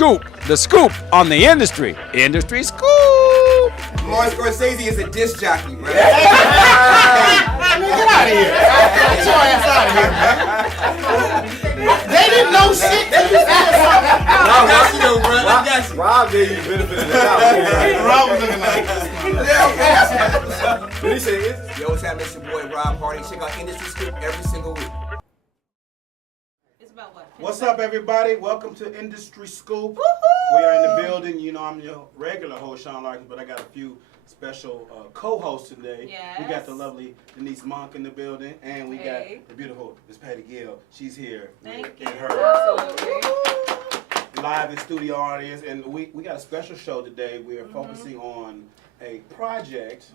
Scoop, the scoop on the industry. Industry Scoop. Martin Scorsese is a disc jockey, man. Get out of here. Get your ass out of here, man. They didn't know shit till you said something. Rob gave you the benefit of the doubt. Rob was looking like, Did he say it? Yo, what's happening? It's your boy Rob Hardy. Check out Industry Scoop every single week. It's about what? what's up, everybody? Welcome to Industry Scoop. We are in the building. You know, I'm your regular host, Sean Larkins, but I got a few special co-hosts today. Yes. We got the lovely Denise Monk in the building, and we Hey. got the beautiful Miss Patti Gill. She's here. Thank in you. her Absolutely. live in studio audience, and we got a special show today. We are focusing on a project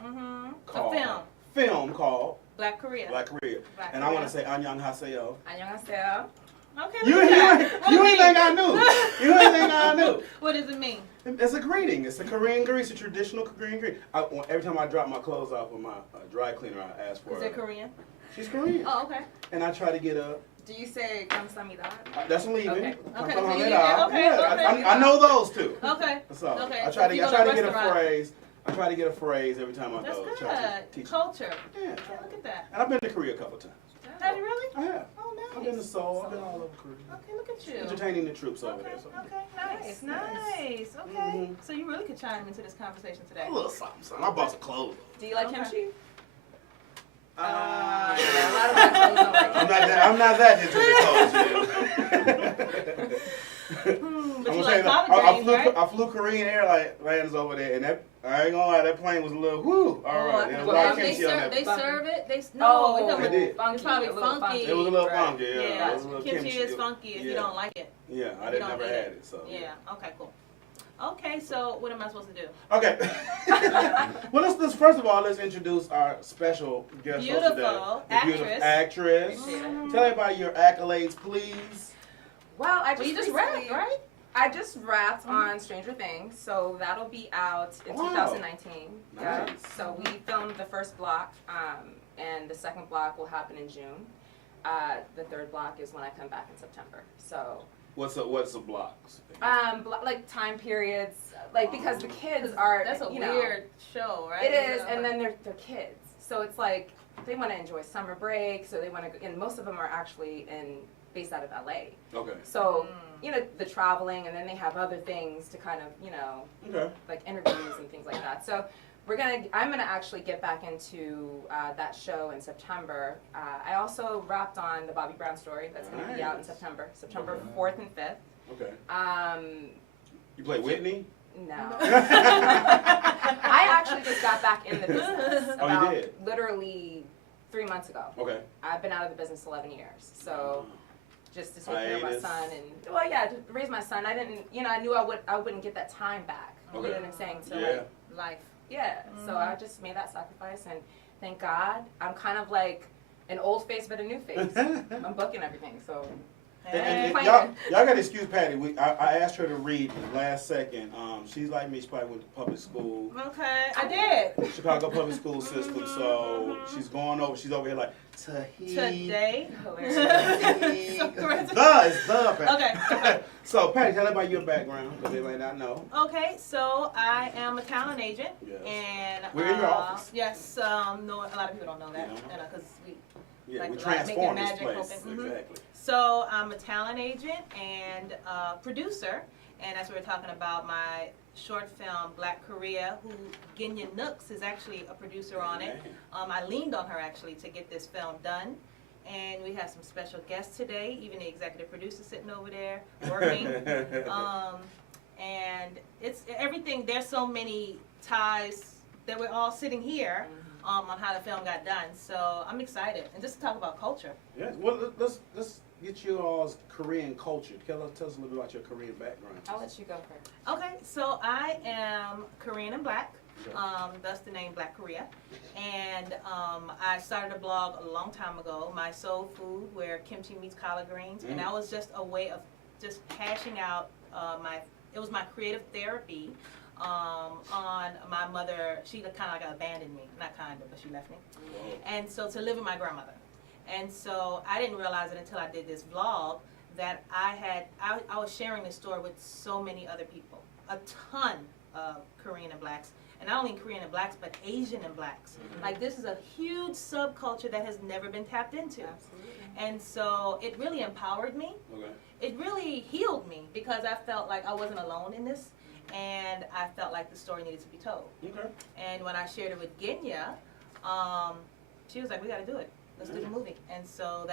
called A film called Black Korea. Black Korea. Black And I want to Korea. say annyeonghaseyo. 안녕하세요. Okay. You look at that. ain't think I knew. You ain't think I knew. What does it mean? It's a greeting. It's a Korean greeting. It's a traditional Korean greeting. Every time I drop my clothes off with my dry cleaner, I ask for Is it Korean? She's Korean. Oh, okay. And I try to get a. Do you say 감사합니다? That's leaving. Okay. Okay, Come so on, you it do that. out. Okay, Yeah, okay. I know those two. Okay. So Okay, I so try if to you get go to a a restaurant- phrase. I try to get a phrase every time I That's go. good. Try to teach. Culture. Yeah. Okay, look at that. And I've been to Korea a couple times. Have you really? I have. Oh, nice. I've been to Seoul. I've been all over Korea. Okay, look at you. Entertaining the troops over Okay, there. So. okay, nice, nice. Okay. So you really could chime into this conversation today. A little something, something. I bought some clothes. Do you like Okay. kimchi? Yeah, a lot of my clothes don't like I'm not that into the clothes. But I'm you gonna say like collard that greens, right? I flew Korean airlines over there, and that I ain't gonna lie, that plane was a little whoo. All right, there was a lot of they kimchi on serve, that. they Funky. serve it. They Oh, no, They did. it's probably a little funky. It was a little Right. funky, yeah. Yeah, It was a little kimchi is funky if you Yeah. don't like it. Yeah, I You didn't don't never eat had it. it, so. Yeah. Okay. Cool. Okay. So what am I supposed to do? Okay. Well, let's first of all let's introduce our special guest host today. Beautiful The beautiful actress. actress. Tell everybody your accolades, please. Well, Well, you just rapped, right? I just rapped on Stranger Things, so that'll be out in Wow. 2019. Yeah. Nice. So we filmed the first block, and the second block will happen in June. The third block is when I come back in September. So, What's a block? like time periods, like because the kids are, That's a you know, weird show, right? It is, You know, and then they're kids, so it's like they want to enjoy summer break, so they want to, and most of them are actually based out of LA. Okay. So you know the traveling, and then they have other things to kind of Okay. like interviews and things like that. So I'm gonna actually get back into that show in September. I also rapped on the Bobby Brown story that's gonna be out in Nice. September Okay. 4th and 5th. Okay. You play Um, Whitney? No. I actually just got back in the business Oh, you about did? literally 3 months ago. Okay. I've been out of the business 11 years, so just to take care of my Hiatus. son and to raise my son. I didn't, I knew I wouldn't get that time back. Okay. You know what I'm saying? So Yeah. life. so I just made that sacrifice, and thank God I'm kind of like an old face but a new face. I'm booking everything, so. And Hey. y'all got to excuse Patty. I asked her to read last second. She's like me. She probably went to public school, Okay, I did. Chicago public school system. So she's going over. She's over here like Today. Hilarious. It's the Patty. Okay. So Patty, tell everybody your background because they might not know. Okay, so I am a talent agent, Yes. and We're in your office. Yes, no, a lot of people don't know that, Yeah. because we. Yeah, Like we the transform this magic place. open. Mhm. Exactly. So I'm a talent agent and producer, and as we were talking about my short film Black Korea, who GENIA is actually a producer on it. I leaned on her actually to get this film done, and we have some special guests today. Even the executive producer sitting over there working, and it's everything. There's so many ties that we're all sitting here. On how the film got done, so I'm excited, and just to talk about culture. Yes. Well, let's get you all's Korean culture. Tell us a little bit about your Korean background. I'll let you go first. Okay, so I am Korean and Black, thus the name Black Korea, and I started a blog a long time ago, My Soul Food, where kimchi meets collard greens, and that was just a way of just cashing out it was my creative therapy. On my mother, she kind of like abandoned me, not kind of, but she left me. And so to live with my grandmother. And so I didn't realize it until I did this vlog that I was sharing this story with so many other people, a ton of Korean and blacks, and not only Korean and blacks, but Asian and blacks. Like, this is a huge subculture that has never been tapped into. Absolutely. And so it really empowered me. Okay. It really healed me because I felt like I wasn't alone in this, and I felt like the story needed to be told. Okay. And when I shared it with GENIA, she was like, "We got to do it. Let's do the movie." And so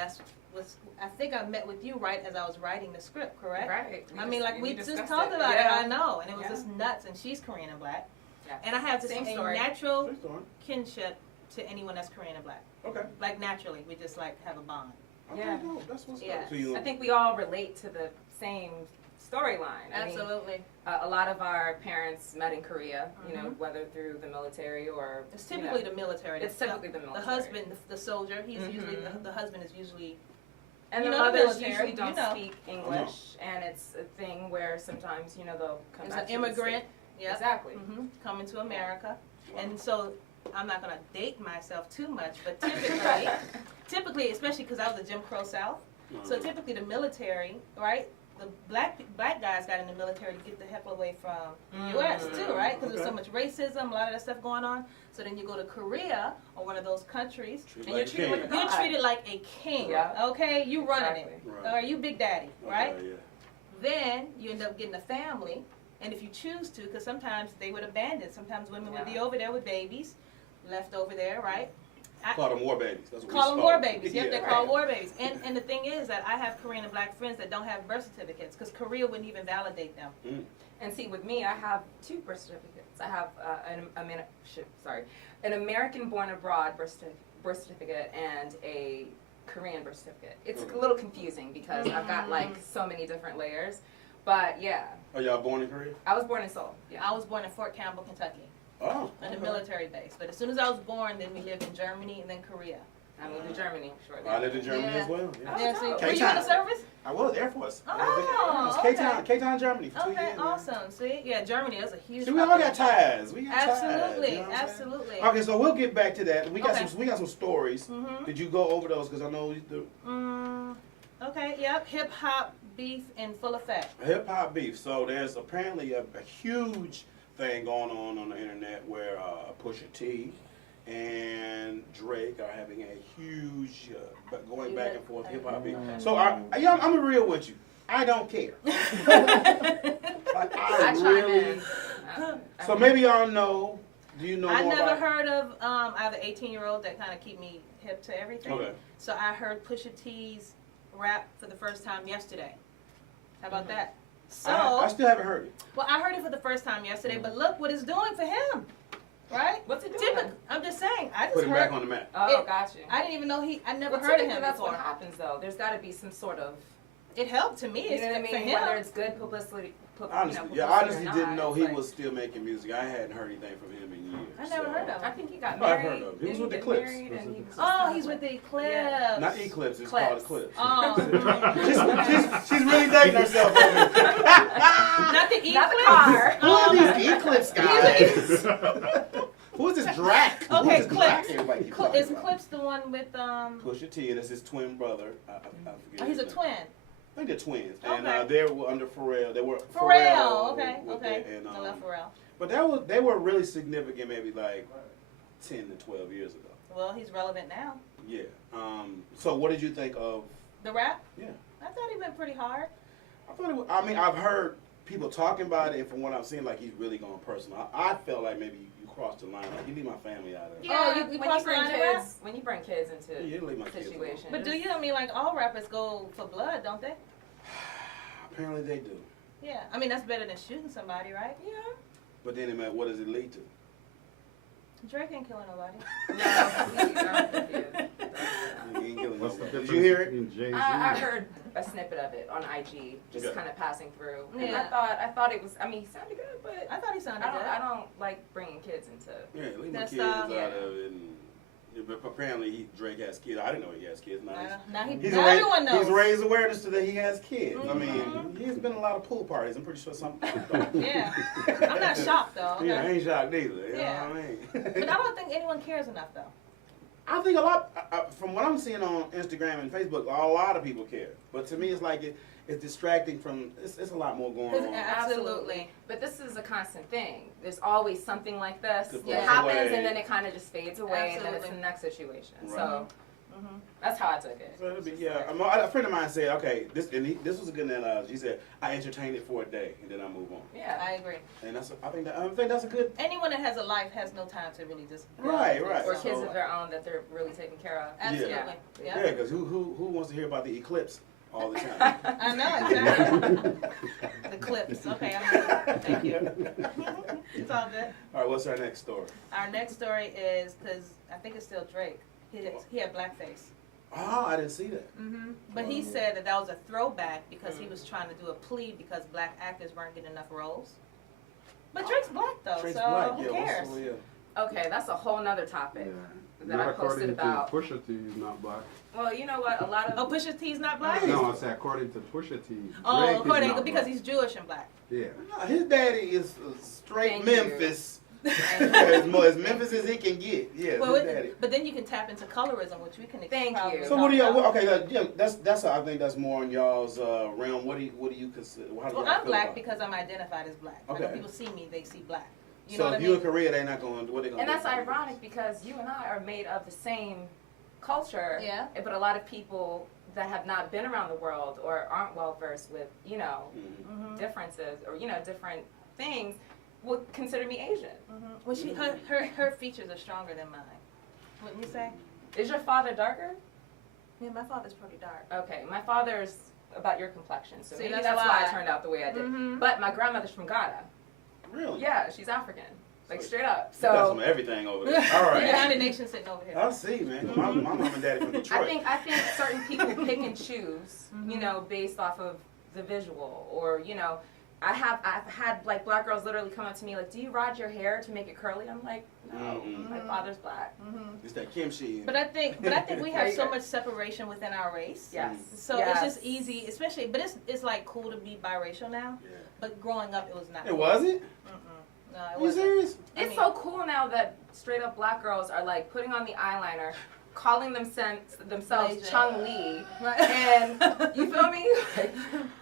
I think I met with you right as I was writing the script, correct? Right. I mean, like, we just discussed talked about it. Yeah. I know, and it was Yeah. just nuts. And she's Korean and black, Yeah. and I have just Same a story. natural Same story. kinship to anyone that's Korean and black. Okay. Like, naturally, we just like have a bond. Okay, Yeah. no, that's what's Yeah. up. So you, I think we all relate to the same storyline. I mean, Absolutely. a lot of our parents met in Korea, you know, whether through the military or It's typically you know, the military. it's typically the military. The husband, the soldier. He's usually the husband is usually. and you the know, the mothers military, usually don't you know. speak English, and it's a thing where sometimes you know they'll come Is back an to the immigrant. States. Yep. Exactly. Coming to America. Wow. And so I'm not going to date myself too much, but typically, especially because I was a Jim Crow South, so typically the military, right? The black guys got in the military to get the heck away from the U.S. too, right? Because there's so much racism, a lot of that stuff going on. So then you go to Korea or one of those countries, Treat and like you're treated, a king. you're treated like a king. Yeah. Okay, you running it, Exactly. Right. or you big daddy, right? Okay, yeah. Then you end up getting a family, and if you choose to, because sometimes they would abandon. Sometimes women would be over there with babies, left over there, right? Call them war babies. That's what Call we them war call babies. Yep, Yeah. they're called war babies. And the thing is that I have Korean and black friends that don't have birth certificates because Korea wouldn't even validate them. And see, with me, I have two birth certificates. I have an American born abroad birth certificate and a Korean birth certificate. It's a little confusing because I've got like so many different layers. But yeah, Are y'all born in Korea? I was born in Seoul. Yeah. I was born in Fort Campbell, Kentucky, Oh. on a military base. But as soon as I was born, then we lived in Germany and then Korea. I moved to Germany shortly. I lived in Germany Yeah. as well. Yeah. Oh, Yeah, so, dope. were you in the K-Town. service? I was Air Force. Oh, It was K-Town, Germany for 2 Okay, years. man. awesome. See, yeah, Germany is a huge. See, we all got population. ties. We got ties. Absolutely, You know what I'm saying? absolutely. Okay, so we'll get back to that. We got Okay. some. We got some stories. Did you go over those? Because I know the Okay, yep. Hip hop beef in full effect. hip hop beef. So there's apparently a huge thing going on the internet where Pusha T and Drake are having a huge going back and forth hip hop beef. So I'm real with you. I don't care. Like, I chime really. in. So maybe y'all know. Do you know I more never about? heard of. I have an 18-year-old that kind of keep me hip to everything. Okay. So I heard Pusha T's rap for the first time yesterday. How about that? So I still haven't heard it. well, I heard it for the first time yesterday, but look what it's doing for him, right? What's it doing? Typical. I'm just saying. I just Put him heard. back on the map. Oh, It- got you. I didn't even know I never Well, heard of typically him that's before. what happens though. There's got to be some sort of, It helped to me. you know what I for mean? him. Whether it's good publicity. Honestly, publicity I or honestly not, didn't know it's he like- was still making music. I hadn't heard anything from him in years. I never heard of I him. think he got I've married. heard of him. He was Didn't with the get Clips. married and he was Oh, he's with the Eclipse. Yeah. Not Eclipse, it's Clips. called Eclipse. Oh. she's really dating herself. Not the Eclipse. Not the car. Who are these Eclipse guys? Who is this Drac? Who Okay, is this Drac Clips. everybody keeps talking Is about? Clips the one with Pusha T, and it's his twin brother. I forget Oh, he's a his name. twin. I think they're twins, and Okay. they were under Pharrell. They were Pharrell. Okay, with okay. it, and, I love Pharrell. but they were really significant, maybe like 10 to 12 years ago. Well, he's relevant now. Yeah. So what did you think of? The rap? Yeah. I thought he went pretty hard. I thought. I mean, I've heard people talking about it, and from what I've seen, like he's really going personal. I felt like maybe you crossed the line. Like you leave my family out of it. Yeah. Oh, you when crossed you the bring line in rap? kids, when you bring kids into Yeah, you leave my kids alone. situations. But do you? I mean, like all rappers go for blood, don't they? Apparently they do. Yeah. I mean, that's better than shooting somebody, right? Yeah. But then, what does it lead to? Drake ain't killing nobody. No, I'm confused. You ain't killing What's the nobody. difference Did you hear it? between Jay-Z? I heard a snippet of it on IG, just Okay. kind of passing through. And Yeah. I thought it was. I mean, he sounded good, but I thought he sounded good. I don't like bringing kids into. Yeah, leave my That's, kids yeah. out of it. And, but apparently Drake has kids. I didn't know he has kids. Now Now He's everyone knows. He's raised awareness to that he has kids. I Mhm. mean, he's been a lot of pool parties. I'm pretty sure some. Yeah. I'm not shocked though. Okay? Yeah, I ain't shocked either. You Yeah. know what I mean? But I don't think anyone cares enough though. I think a lot, from what I'm seeing on Instagram and Facebook, a lot of people care. But to me, it's like it's distracting from. It's a lot more going on. Absolutely. But this is a constant thing. There's always something like this. It It goes happens, away. and then it kind of just fades away, and then it's Absolutely. the next situation. Right. So that's how I took it. So it'll be, yeah, a friend of mine said, okay, this was a good analogy. He said, I entertain it for a day and then I move on. Yeah. I agree. And I think that's a good. Anyone that has a life has no time to really just. Right. Or kids So- of their own that they're really taking care of. Absolutely. Yeah. Yeah, because who wants to hear about the eclipse all the time? I know, exactly. The clips. Okay, I'm good. Thank you. It's all good. All right, what's our next story? Our next story is, because I think it's still Drake. He had blackface. Oh, I didn't see that. But he said that was a throwback because he was trying to do a plea because black actors weren't getting enough roles. But Drake's black though, Drake's so black, who yeah. cares? Okay, that's a whole nother topic that Not I posted according about. to Pusha T, he's not black. Well, you know what? A lot of Oh, Pusha T's not black? No, I said according to Pusha T. Oh, Drake is according not because black. he's Jewish and black. Yeah. No, his daddy is straight Thank you. Memphis. as Memphis as he can get. Yeah, Well, his daddy. but then you can tap into colorism, which we can. Thank probably you. So talk what do y'all? about. Okay, yeah, that's I think that's more in y'all's realm. What do you consider? How do Well, y'all I'm feel black about it? because I'm identified as black. Okay. When people see me, they see black. You So know what if I you mean? in Korea, they not going. What they going? And that's ironic because you and I are made of the same culture. Yeah. But a lot of people that have not been around the world or aren't well versed with, you know, differences or, you know, different things would consider me Asian. Well, her features are stronger than mine. Wouldn't you say? Is your father darker? Yeah, my father's pretty dark. Okay, my father's about your complexion, so See, maybe that's that's why why. I turned out the way I did. Mhm. But my grandmother's from Ghana. Really? Yeah, she's African, like So straight up. You got some So everything over there. All right. United Nations sitting over here. I see, man. My mom and daddy from Detroit. I think certain people pick and choose, you know, based off of the visual, or you know, I've had like black girls literally come up to me like, "Do you rod your hair to make it curly?" I'm like, "No, my father's black." It's that kimchi. But I think we There have you so go. much separation within our race. Yes. So Yes. it's just easy, especially. But it's like cool to be biracial now. Yeah. But growing up, it was not. It wasn't? No, it Are you wasn't. serious? It's mean- so cool now that straight up black girls are like putting on the eyeliner, calling themselves Asian. Chung Lee, Right. and you feel me?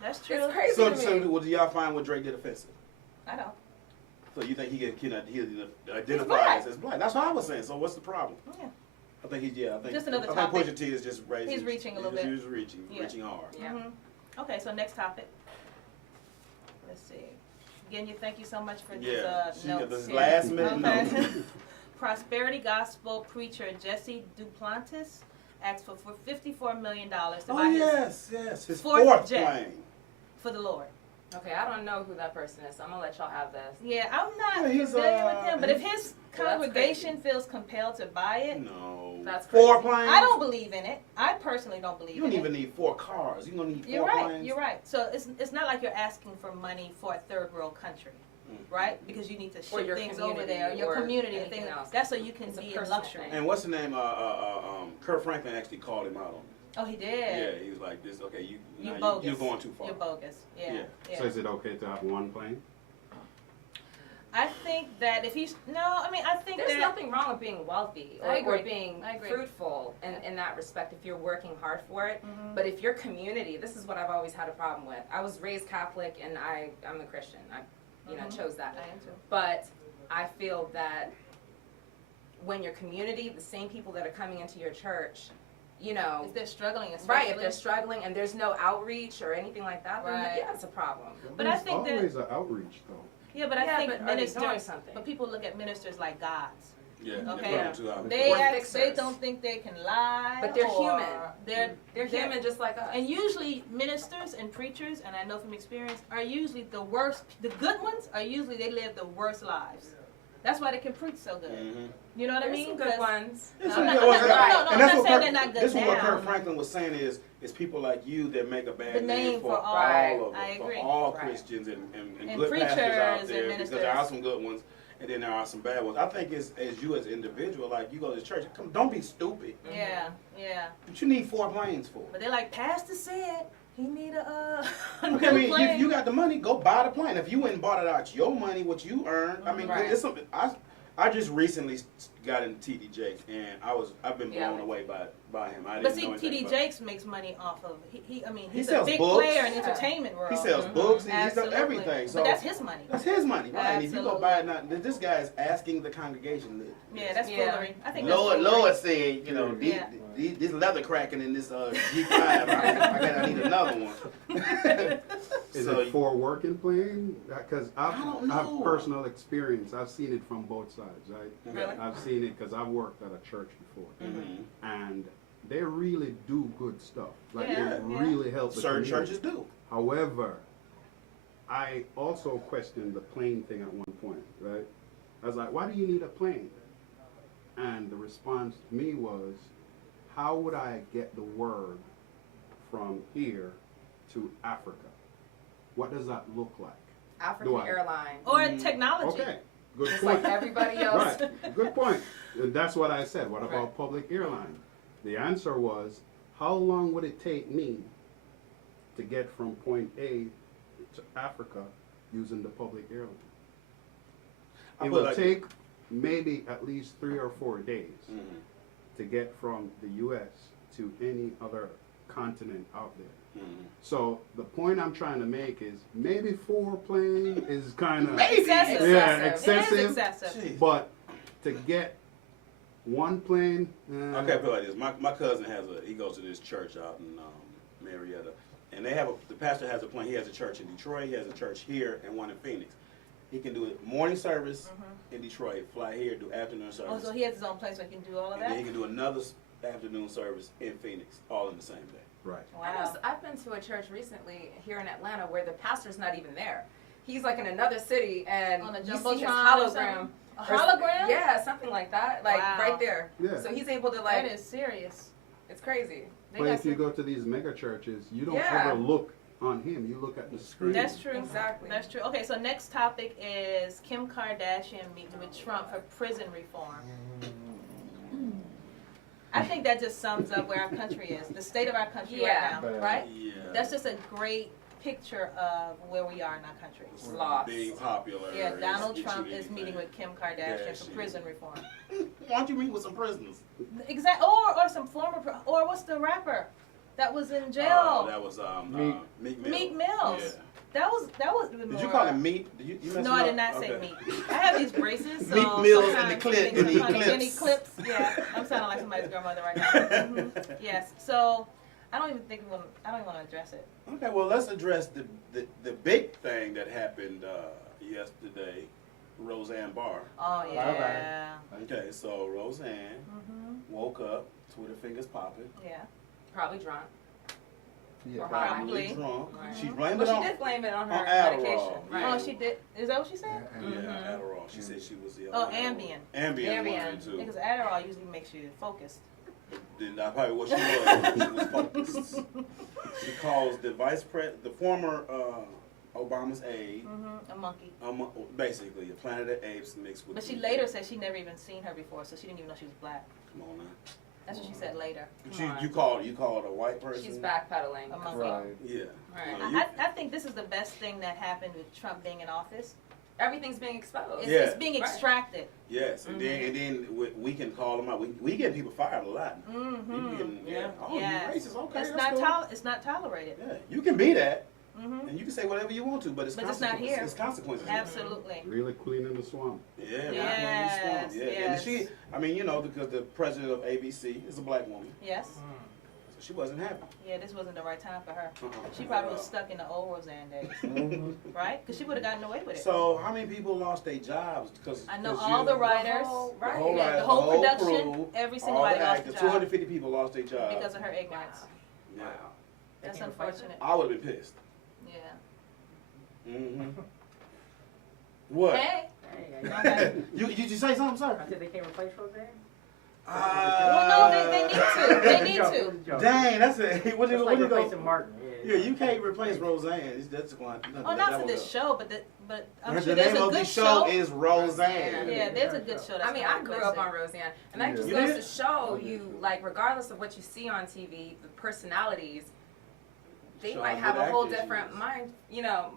That's true. It's crazy So, to me. what do y'all find what Drake did offensive? I know. So you think he black. identifies as black? That's what I was saying. So what's the problem? Yeah. I think I think Just another I topic. think Pusha T is just raising. He's reaching a little bit. He's reaching Yeah. hard. Yeah. Okay, so next topic. Let's see. Genya, thank you so much for these Yeah. She got notes. this here. last minute Okay. note. Prosperity gospel preacher Jesse Duplantis asked for $54 million to Oh buy yes. His fourth fourth jet. plane. for the Lord. Okay, I don't know who that person is, so I'm gonna let y'all have this. Yeah, I'm not Yeah, he's, familiar with him, but if his Well, that's congregation feels compelled to buy it, No. That's four crazy. planes. I don't believe in it. I personally don't believe You don't in even it. need 4 cars. You don't need 4 You're right. planes. You're right. So it's not like you're asking for money for a third world country, right? Because you need to Or ship your things over community there, your or community and anything things. else. That's so you can It's a be in personal luxury. thing. And what's the name? Kurt Franklin actually called him out on it. Oh, he did. Yeah, he was like, "This okay? You now bogus. You're going too far." You're bogus. Yeah. Yeah. Yeah. So is it okay to have one plane? I think that if he's I think There's that nothing wrong with being wealthy I or agree. being I agree. fruitful in that respect if you're working hard for it. Mhm. But if your community, this is what I've always had a problem with. I was raised Catholic and I'm a Christian. I chose that. I am too. But I feel that when your community, the same people that are coming into your church, you know, If they're struggling, right, if especially. they're struggling and there's no outreach or anything like that, then Right. yeah, it's a problem. But I There's think that- always an outreach though. Yeah, but I Yeah, think but are they ministers. doing something? But people look at ministers like gods. Yeah. Okay. That's what I'm too They Or they fixers. don't think they can lie. But they're or human. They're Human just like us. And usually ministers and preachers, and I know from experience, are usually the worst. The good ones are usually they live the worst lives. That's why they can preach so good. Mm-hmm. You know what I There's mean? some good 'Cause- ones. It's I'm some not- good ones. no, no, no, And I'm that's not what saying they're not good This is what now. Kurt Franklin was saying is people like you that make a bad The name for all. Right. of I them, agree. for all Right. Christians and And good preachers pastors out and there because there are ministers. some good ones and then there are some bad ones. I think as you as an individual, like you go to church, don't be stupid. Yeah, yeah. But you need 4 planes for. But they're like, Pastor said he need a Okay, I mean, plane. if you got the money, go buy the plane. If you went and bought it out your money, what you earned, I mean, Right. it's something. I just recently got into T.D. Jakes, and I've been blown away by him. I But didn't see, know anything T.D. about Jakes makes money off of He he's a sells big books. player in the entertainment world. He sells books. He does Absolutely. everything. So But that's his money. That's his money, right? And if you go Absolutely. buy it now, this guy is asking the congregation. Yeah, that's Yeah. foolery. I think that's Lord, foolery. Lord said, you know, Yeah. this leather cracking in this G5. I need another one. Is So it for working plane? Because I don't I've know. personal experience. I've seen it from both sides, right? Really? I've seen it because I've worked at a church before, Mhm. and they really do good stuff. Like Yeah, they yeah. really help. The certain community. churches do. However, I also questioned the plane thing at one point, right? I was like, why do you need a plane? And the response to me was, how would I get the word from here to Africa? What does that look like? African Do I- Airlines. Or technology. Okay, good Just point. like everybody else. Right, good point. And that's what I said. What about Right. public airline? The answer was, how long would it take me to get from point A to Africa using the public airline? I It put will like- take maybe at least 3 or 4 days Mhm. to get from the U.S. to any other continent out there. Mhm. So the point I'm trying to make is maybe 4 plane is kind of Excessive. yeah, It is excessive. excessive. Jeez. But to get one plane, Okay, I put it like this. My cousin he goes to this church out in Marietta, and the pastor has a plane. He has a church in Detroit. He has a church here and one in Phoenix. He can do it morning service in Detroit, fly here, do afternoon service, Oh, so he has his own place where he can do all of and then he that? can do another afternoon service in Phoenix, all in the same day. right. Wow. I've been to a church recently here in Atlanta where the pastor's not even there. He's like in another city, and On a you see his jumbotron or hologram. something? A Or- hologram? Yeah, something like that. Like Wow. right there. Yeah. So he's able to like. That is serious. It's crazy. They But got if you some- go to these mega churches, you don't Yeah. ever look on him. You look at the screen. That's true. Exactly. That's true. Okay, so next topic is Kim Kardashian meeting with Trump for prison reform. I think that just sums up where our country is, the state of our country Yeah. right now, right? Yeah. That's just a great picture of where we are in our country. Lost. Being popular. Yeah, Donald is Trump get you is meeting with anything. Kim Kardashian Yeah, for she prison is. reform. Why don't you meet with some prisoners? Exactly. Or some former, or what's the rapper that was in jail? That was Meek. Meek Mill. Meek Mills. Yeah. That was Did you call him Meat? You messed No, him I up? did not say Okay. meat. I have these braces, so Meek Mills in the sometimes clip- things in the are funny. In the eclipse. eclipse, yeah. I'm sounding like somebody's grandmother right now. Mhm. Yes. So I don't even want to address it. Okay, well, let's address the big thing that happened yesterday, Roseanne Barr. Oh yeah. Okay, so Roseanne woke up, Twitter fingers popping, Yeah. Probably drunk. Yeah. Or high. Probably. drunk. Right. She blamed But it she on did blame it on her on Adderall. medication. Right. Oh, she did. Is that what she said? yeah, Adderall. She said she was the Oh, other Ambien. Ambien Ambien. one too. Because Adderall usually makes you focused. Then that's probably what she was. She was focused. Because the former Obama's aide, A monkey. basically a Planet of the Apes mixed with. But she later said she never even seen her before, so she didn't even know she was black. Come on now. That's what she said later. But you called a white person. She's backpedaling. A monkey. Right. Yeah. Right. I think this is the best thing that happened with Trump being in office. Everything's being exposed. It's, Yeah. it's being Right. extracted. Yes, and then we can call them out. We get people fired a lot. Mm-hmm. You can, oh, Yes. you racist. Okay, It's that's not cool. it's not tolerated. Yeah, you can be that, Mm-hmm. and you can say whatever you want to, but it's But it's not consequences. here. It's consequences. Absolutely. Really cleaning the swamp. Yeah, Yes, yeah. yes. And she, I mean, because the president of ABC is a black woman, Yes. so she wasn't happy. Yeah, this wasn't the right time for her. Uh-uh. She probably was stuck in the old Roseanne days, right? Because she would have gotten away with it. So how many people lost their jobs because? I know all the writers, The whole, yeah, writers, the whole production, crew, every all single body the lost actors, their job 250 people lost their job. because of her ignorance. Yeah. That's unfortunate. I would have been pissed. Yeah. Mm-hmm. What? Hey. Okay. Did you say something, sir? I said they can't replace Roseanne? Well, no, they need to. They need to. Dang, that's a what It's you like go? replacing Martin. Yeah, you can't replace Roseanne. That's one. Oh, not for this show, but I'm The sure there's name a of the good show show. is Roseanne. Yeah, there's a good show. That's I mean, gonna I grew replace up it. on Roseanne, and that just You goes did? to show you, like, regardless of what you see on TV, the personalities, they Show might how have good a whole actors she different is.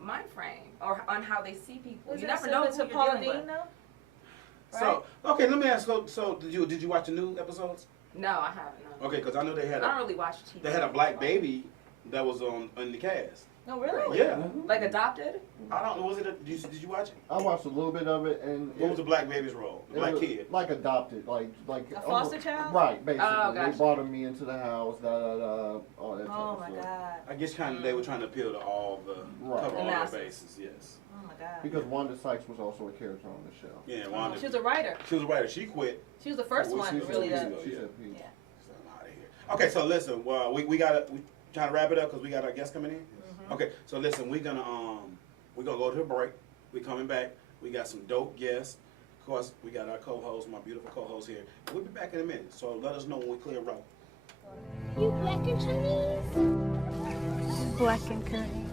mind frame, or on how they see people. Was you it never similar know who to you're Paula dealing with. Deen, though? So, okay, let me ask you. So, did you watch the new episodes? No, I haven't. No. Okay, because I know they had I don't really watch TV. they had a black baby that was in the cast. No, really? Yeah. Like adopted? I don't know. Was it? Did you watch it? I watched a little bit of it, and What was the black baby's role? The black kid. like adopted, like A foster child? Right, basically. Oh, They gotcha. brought me into the house, all that. Oh type my of stuff. God. I guess kind of they were trying to appeal to all the Right. cover all The their masses. bases. Yes. Oh my God. Because Wanda Sykes was also a character on the show. Yeah, Wanda. She was a writer. She was a writer. She quit. She was the first Well, one she to was really the- done. Oh, She yeah. said, Yeah. So I'm out of here. Okay, so listen, we got trying to wrap it up because we got our guests coming in. Mm-hmm. Okay, so listen, we're gonna go to a break. We coming back. We got some dope guests. Of course, we got our co-host, my beautiful co-host here. We'll be back in a minute. So let us know when we clear road. You black and Chinese? Black and curly.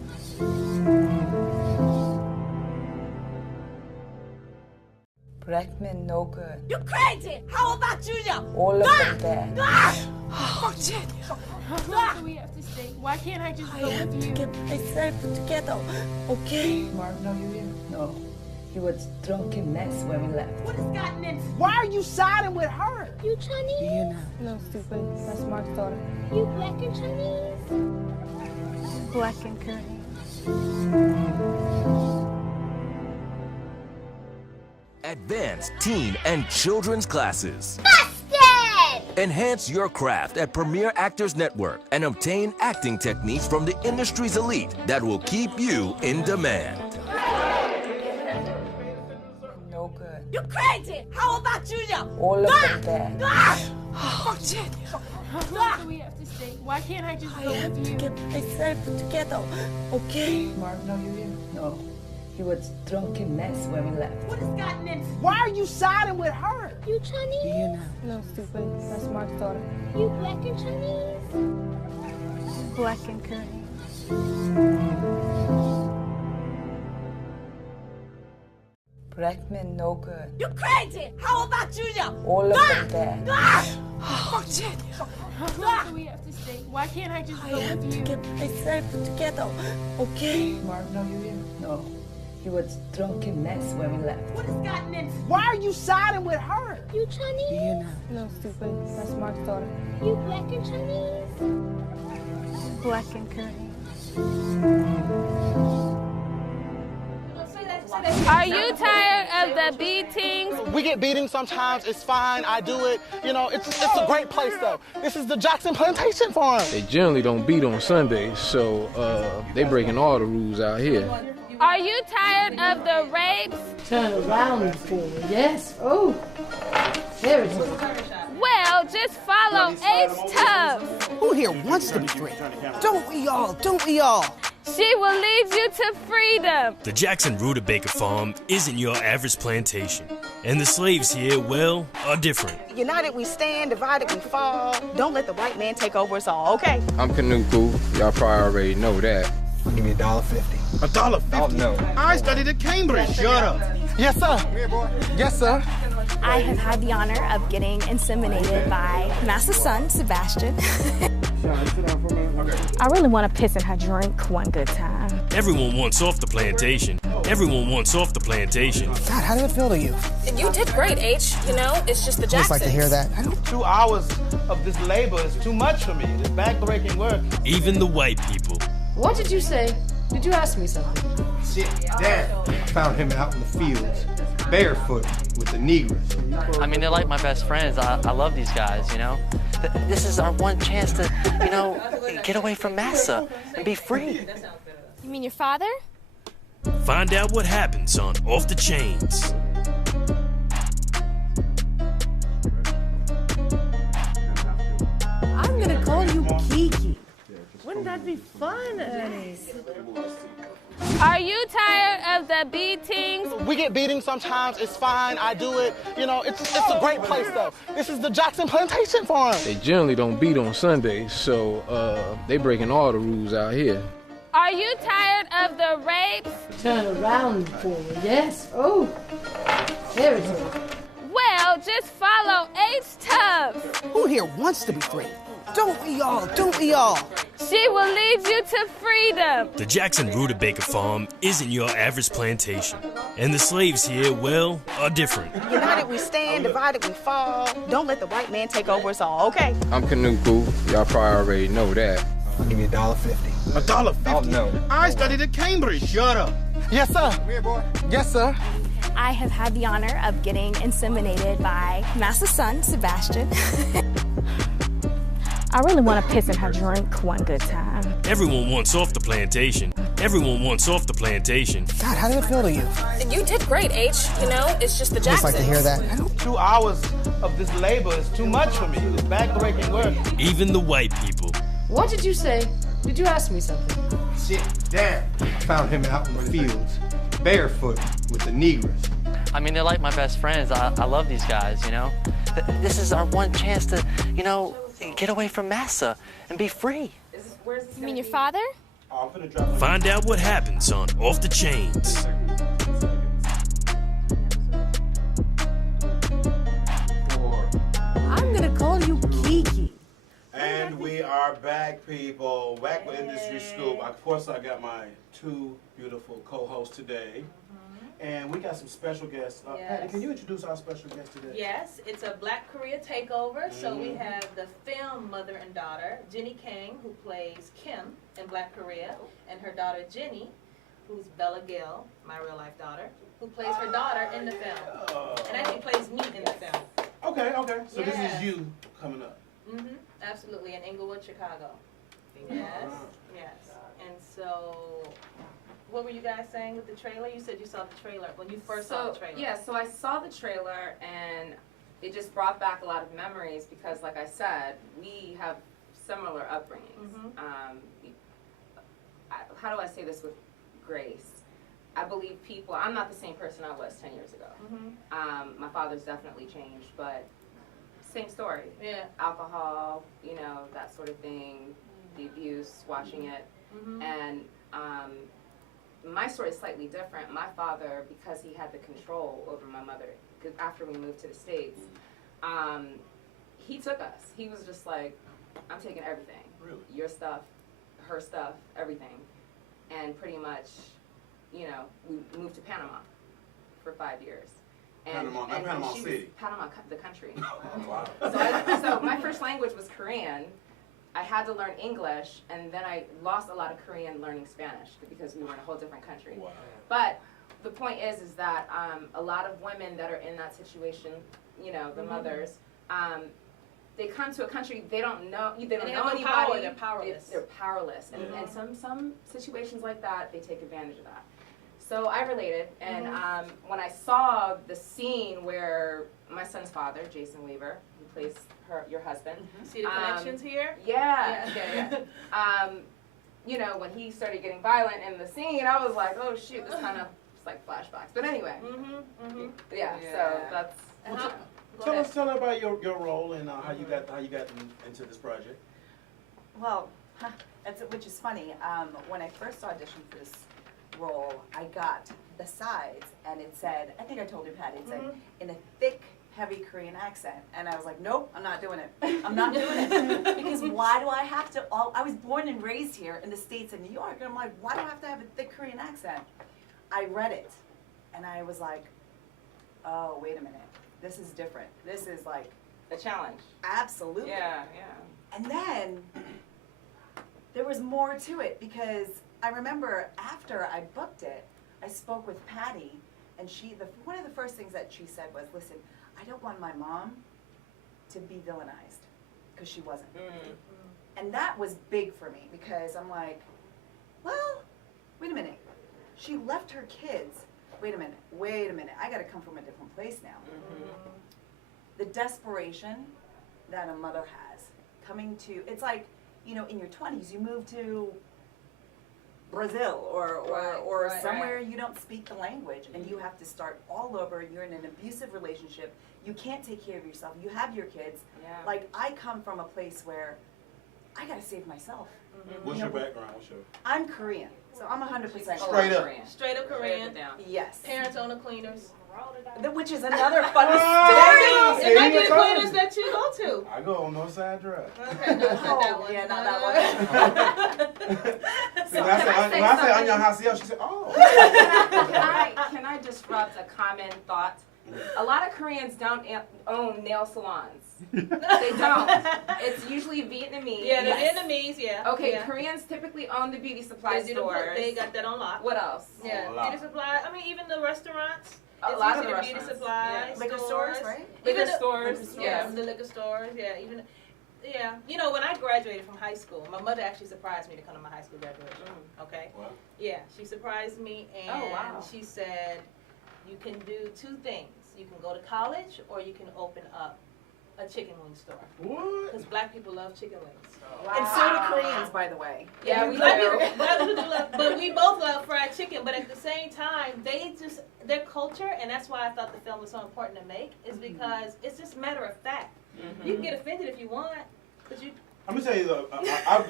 Black men no good. You crazy! How about you, yo? All of them bad. Oh, Jenne. Why do we have to stay? Why can't I just go with you? Get myself together, okay? Mark, no, you here? No. He was drunken mess when we left. What has gotten into? Why are you siding with her? You Chinese? You know. No, stupid. That's Mark's daughter. You black and Chinese? Black and curly. Advanced teen and children's classes. Busted! Enhance your craft at Premier Actors Network and obtain acting techniques from the industry's elite that will keep you in demand. No good. You crazy! How about you, yo? All of them bad. Oh, Jenne. Why do we have to stay? Why can't I just go with you? Get myself together, okay? Mark, no, you here? No. He was drunken mess when we left. What has gotten into? Why are you siding with her? You Chinese? You know. No, stupid. That's Mark's daughter. You black and Chinese? Black and curly. Black men no good. You crazy! How about you, yo? All of them bad. Oh, Jenne. Why do we have to stay? Why can't I just go with you? Get myself together, okay? Mark, no, you here? No. He was drunken mess when we left. What has gotten into? Why are you siding with her? You Chinese? You know. No, stupid. That's Mark's daughter. You black and Chinese? Black and curly. Are you tired of the beatings? We get beatings sometimes. It's fine. I do it. You know, it's a great place though. This is the Jackson Plantation Farm. They generally don't beat on Sundays, so they breaking all the rules out here. Are you tired of the rapes? Turn around for me. Yes. Oh. There it is. Well, just follow H Tubbs. Who here wants to be free? Don't we all? Don't we all? She will lead you to freedom. The Jackson Rutabaga Farm isn't your average plantation. And the slaves here, well, are different. United we stand, divided we fall. Don't let the white man take over us all, okay? I'm Kanuku. Y'all probably already know that. Give me $1.50. $1.50? Oh, no. I studied at Cambridge. Shut up. Yes, sir. Yes, sir. I have had the honor of getting inseminated by Master's son, Sebastian. I really want to piss in her drink one good time. Everyone wants off the plantation. Everyone wants off the plantation. God, how did it feel to you? You did great, H. You know, it's just the Jacksons. Just like to hear that. 2 hours of this labor is too much for me. This back-breaking work. Even the white people. What did you say? Did you ask me something? Shit, Dad found him out in the fields, barefoot with the Negroes. I mean, they're like my best friends. I love these guys, you know. This is our one chance to, you know, get away from massa and be free. You mean your father? Find out what happens on Off the Chains. I'm gonna call you Kiki. Wouldn't that be fun, Ernest? Are you tired of the beatings? We get beatings sometimes. It's fine. I do it. You know, it's a great place though. This is the Jackson Plantation Farm. They generally don't beat on Sundays, so they breaking all the rules out here. Are you tired of the rapes? Turn around for me. Yes. Oh. There it is. Well, just follow H Tubbs. Who here wants to be free? Don't we all? Don't we all? She will lead you to freedom. The Jackson Rutabaga Farm isn't your average plantation. And the slaves here, well, are different. United we stand, divided we fall. Don't let the white man take over us all, okay? I'm Kanuku. Y'all probably already know that. Give me $1.50. $1.50? Oh, no. I studied at Cambridge. Shut up. Yes, sir. Come here, boy. Yes, sir. I have had the honor of getting inseminated by Master's son, Sebastian. I really want to piss in her drink one good time. Everyone wants off the plantation. Everyone wants off the plantation. God, how did it feel to you? You did great, H. You know, it's just the Just Jacksons. like to hear that. 2 hours of this labor is too much for me. It's back-breaking work. Even the white people. What did you say? Did you ask me something? Sit down. Found him out in the fields, barefoot with the Negroes. I mean, they're like my best friends. I love these guys, you know. This is our one chance to, you know, get away from massa and be free. You mean your father? Find out what happens on Off the Chains. I'm gonna call you Kiki. And we are back, people. Back with Industry Scoop. Of course, I got my 2 beautiful co-hosts today. And we got some special guests. Patty, can you introduce our special guest today? Yes, it's a Black Korea takeover. So we have the film mother and daughter, Jenny Kang, who plays Kim in Black Korea, and her daughter Jenny, who's Bella Gill, my real life daughter, who plays her daughter in the film. And actually plays me in the film. Okay. So this is you coming up. Absolutely, in Inglewood, Chicago. Yes. And so, what were you guys saying with the trailer? You said you saw the trailer when you first saw the trailer. Yeah, so I saw the trailer and it just brought back a lot of memories because, like I said, we have similar upbringings. How do I say this with grace? I believe I'm not the same person I was 10 years ago. My father's definitely changed, but same story. Yeah. Alcohol, you know, that sort of thing, the abuse, watching it. And my story is slightly different. My father, because he had the control over my mother, because after we moved to the States, he took us. He was just like, I'm taking everything. Really? Your stuff, her stuff, everything. And pretty much, you know, we moved to Panama for 5 years. And, Panama, not Panama City. Panama, the country. Wow. So my first language was Korean. I had to learn English, and then I lost a lot of Korean learning Spanish because we were in a whole different country. Wow. But the point is that a lot of women that are in that situation, you know, the mothers, they come to a country they don't know anybody. Power, they're powerless. They're powerless, and some situations like that, they take advantage of that. So I related, and when I saw the scene where my son's father, Jason Weaver, who plays your husband. See the connections here? Yeah. You know, when he started getting violent in the scene, I was like, oh shoot, this kind of it's like flashbacks. But anyway, yeah. So that's. Tell us about your role and how you got into this project. Well, which is funny. When I first auditioned for this role, I got the sides, and it said, I think I told you, Patty, it said in a thick, heavy Korean accent, and I was like, nope, I'm not doing it. I'm not doing it. Because why do I have to, I was born and raised here in the States in New York, and I'm like, why do I have to have a thick Korean accent? I read it, and I was like, oh, wait a minute. This is different. This is like a challenge. Absolutely. Yeah. And then there was more to it, because I remember after I booked it, I spoke with Patty, and one of the first things that she said was, listen, I don't want my mom to be villainized, because she wasn't. And that was big for me, because I'm like, well, wait a minute. She left her kids. Wait a minute. I got to come from a different place now. The desperation that a mother has coming to, it's like, you know, in your 20s, you move to Brazil or somewhere you don't speak the language, and you have to start all over. You're in an abusive relationship. You can't take care of yourself. You have your kids. Like, I come from a place where I got to save myself. What's your background? I'm Korean. So I'm 100% Straight up. Korean. Straight up Korean. Yes. Parents own the cleaners. Which is another funny Oh, story. it might be the cleaners that you go to. I go on Northside Drive. Okay, no, not that one. Yeah, not that one. See, when I say Anya Hasiel, she said, oh. Can I disrupt a common thought? A lot of Koreans don't own nail salons. They don't. It's usually Vietnamese. Yeah, the Vietnamese, yeah. Okay, yeah. Koreans typically own the beauty supply They stores. They got that on lock. What else? Yeah, beauty supply. I mean, even the restaurants. A It's lot of usually the beauty restaurants. supply Yeah. Liquor stores, right? Liquor Even the- stores, Yeah, yes. the liquor stores, yeah. Even, yeah. You know, when I graduated from high school, my mother actually surprised me to come to my high school graduation. Okay? What? Yeah, she surprised me, and Oh, wow. she said, you can do two things. You can go to college, or you can open up a chicken wing store. What? Because black people love chicken wings. And so do Koreans, by the way. Yeah, we black do. people, black people do love, but we both love fried chicken. But at the same time, their culture, and that's why I thought the film was so important to make, is because it's just matter of fact. You can get offended if you want, but you. I'm gonna tell you though,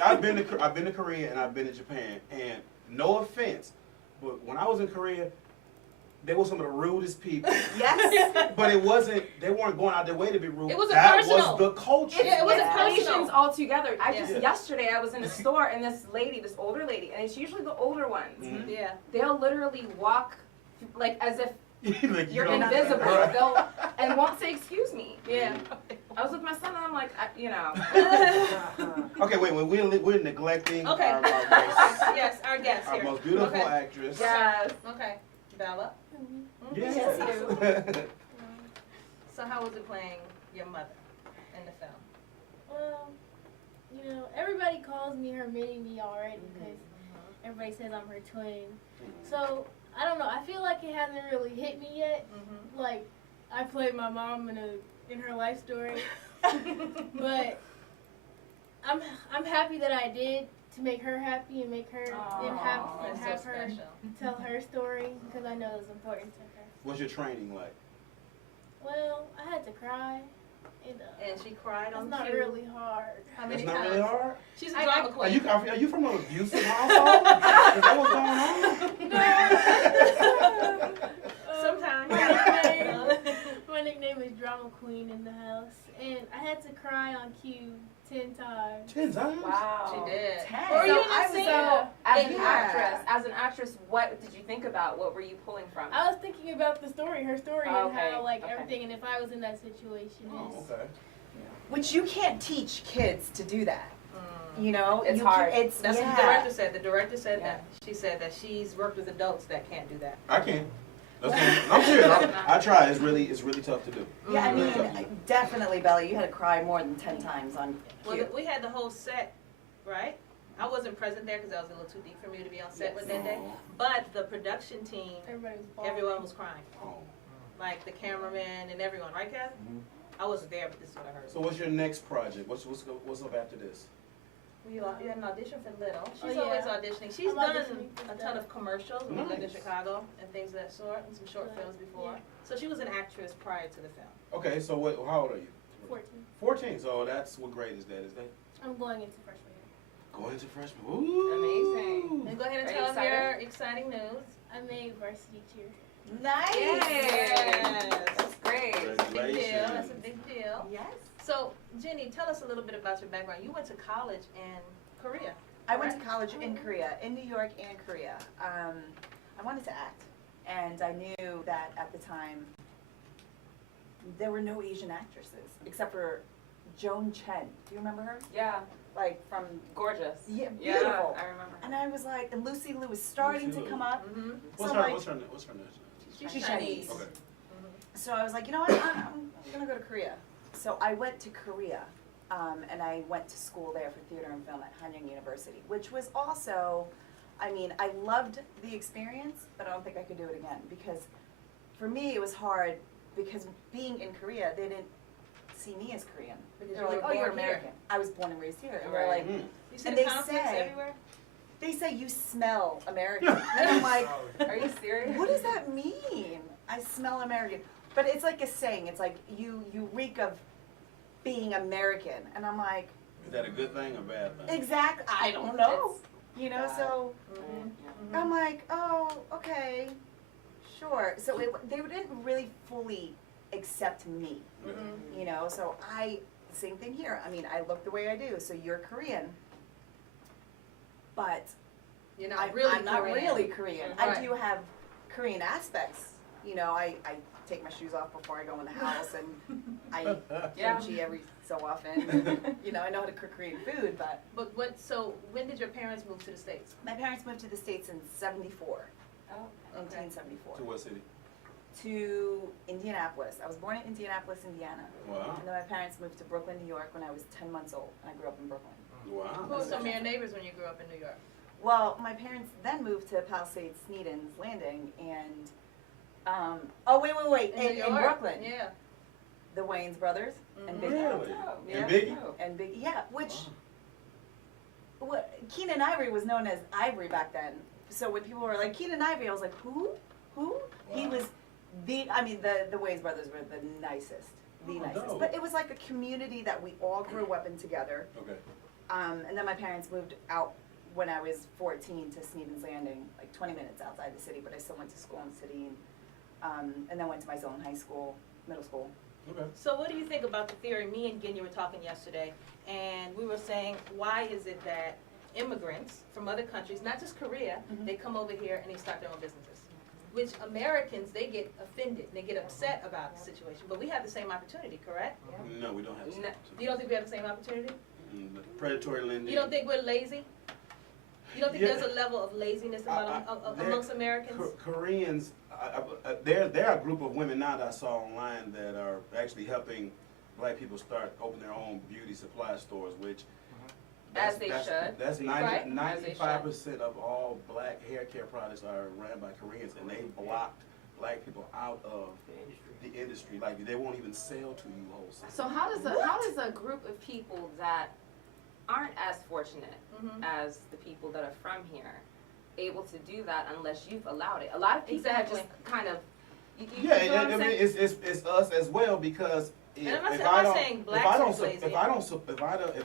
I've been to Korea and I've been to Japan, and no offense, but when I was in Korea, they were some of the rudest people. Yes. But it wasn't. They weren't going out their way to be rude. It wasn't that personal. was the culture. Yeah, it wasn't Asians personal. all together. Yeah. Yesterday I was in a store and this older lady, and it's usually the older ones. Mhm. Yeah. They'll literally walk like as if Like, you're don't- invisible. They'll and won't say excuse me. Yeah. I was with my son and I'm like, you know. Okay, wait. We're neglecting Okay. our race. Yes, our guest Our here. most beautiful Okay. actress. Yes. Okay, Bella. Yes. So how was it playing your mother in the film? Well, you know, everybody calls me her mini-me already because everybody says I'm her twin. So, I don't know. I feel like it hasn't really hit me yet. Like, I played my mom in her life story. But I'm happy that I did to make her happy and make her and have her tell her story because I know it's important to her. What's your training like? Well, I had to cry. And she cried on It's not cue. really hard. How many That's not times? really hard? She's a drama Are queen. you from an abusive household? Is that what's going on? Sometimes. My nickname is Drama Queen in the house, and I had to cry on cue 10 times. 10 times? Wow. She did. Or you so, in the scene? as an actress, what did you think about? What were you pulling from? I was thinking about the story, her story, Oh, and okay, how okay. everything, and if I was in that situation. Okay. Which you can't teach kids to do that. You know, It's you hard. It's That's yeah. what the director said. The director said that. She said that she's worked with adults that can't do that. I can. I'm serious. I try. It's really tough to do. Yeah, I Really mean, tough to do. definitely, Bella, you had to cry more than 10 times on Well, cue. we had the whole set, right? I wasn't present there because that was a little too deep for me to be on set with that day. But the production team, everyone was crying. Like the cameraman and everyone, right, Kat? I wasn't there, but this is what I heard. So what's your next project? What's up after this? You had an audition for Little. She's Oh, always yeah. auditioning. She's I'm done auditioning for a ton of commercials when we lived in Nice. Chicago and things of that sort, and some short films before. So she was an actress prior to the film. Okay, so how old are you? 14. 14. So what grade is that? Is that I'm going into freshman year. going into freshman? Ooh. Amazing. And go ahead and Are you tell them excited? your exciting news. I made varsity cheer. Nice! Yes. That's great. That's a big deal. That's a big deal. Yes. So, Jenny, tell us a little bit about your background. You went to college in Korea. I went to college in Korea, in New York and Korea. I wanted to act, and I knew that at the time there were no Asian actresses except for Joan Chen. Do you remember her? Yeah. Like from Gorgeous. Yeah, Yeah, beautiful. I remember. And I was like, and Lucy Liu was starting Lucy to Liu. come up. What's So her like, nationality? She's Chinese. Okay. So I was like, you know what, I'm gonna go to Korea. So I went to Korea, and I went to school there for theater and film at Hanyang University, which was also, I mean, I loved the experience, but I don't think I could do it again because for me it was hard because being in Korea, they didn't see me as Korean. Because They were you like, were oh, you're born here. American. I was born and raised here. And Right. they're like, You see and the they conflicts say, everywhere? they say you smell American. And I'm like, Are you serious? what does that mean? I smell American. But it's like a saying. It's like you reek of being American. And I'm like, Is that a good thing or bad thing? exactly. I don't know. You know, so I'm like, oh, okay, sure. So they didn't really fully accept me, you know. So same thing here. I mean, I look the way I do. So you're Korean, but you're not I'm not really Korean. Right. I do have Korean aspects. You know, I take my shoes off before I go in the house, and I eat kimchi every so often. You know, I know how to cook Korean food, but. So when did your parents move to the States? My parents moved to the States in '74. Oh, okay. 1974. To what city? To Indianapolis. I was born in Indianapolis, Indiana. Wow. And then my parents moved to Brooklyn, New York when I was 10 months old, and I grew up in Brooklyn. Wow. Who were some of your neighbors when you grew up in New York? Well, my parents then moved to Palisades, Sneedon's Landing, and wait, in Brooklyn. Yeah. The Wayans brothers and Biggie. Really? Yeah. And Biggie? And Biggie, yeah. Which Keenan Ivory was known as Ivory back then. So when people were like Keenan Ivory, I was like, who? Wow. He was the Wayans brothers were the nicest. The nicest. Dope. But it was like a community that we all grew up in together. Okay. And then my parents moved out when I was 14 to Sneedon's Landing, like 20 minutes outside the city, but I still went to school in the city, and then went to my zone high school, middle school. Okay. So what do you think about the theory? Me and Genya were talking yesterday, and we were saying, why is it that immigrants from other countries, not just Korea, they come over here and they start their own businesses? Which Americans, they get offended, and they get upset about the situation, but we have the same opportunity, correct? No, we don't have the same opportunity. You don't think we have the same opportunity? Predatory lending. You don't think we're lazy? You don't think there's a level of laziness amongst Americans? Koreans, there are a group of women now that I saw online that are actually helping black people start open their own beauty supply stores, which As they should. That's Right? 95% of all black hair care products are ran by Koreans, and they blocked black people out of the industry. Like they won't even sell to you wholesale. So how does a group of people that aren't as fortunate as the people that are from here able to do that unless you've allowed it? A lot of people have just kind of I mean, it's us as well, because if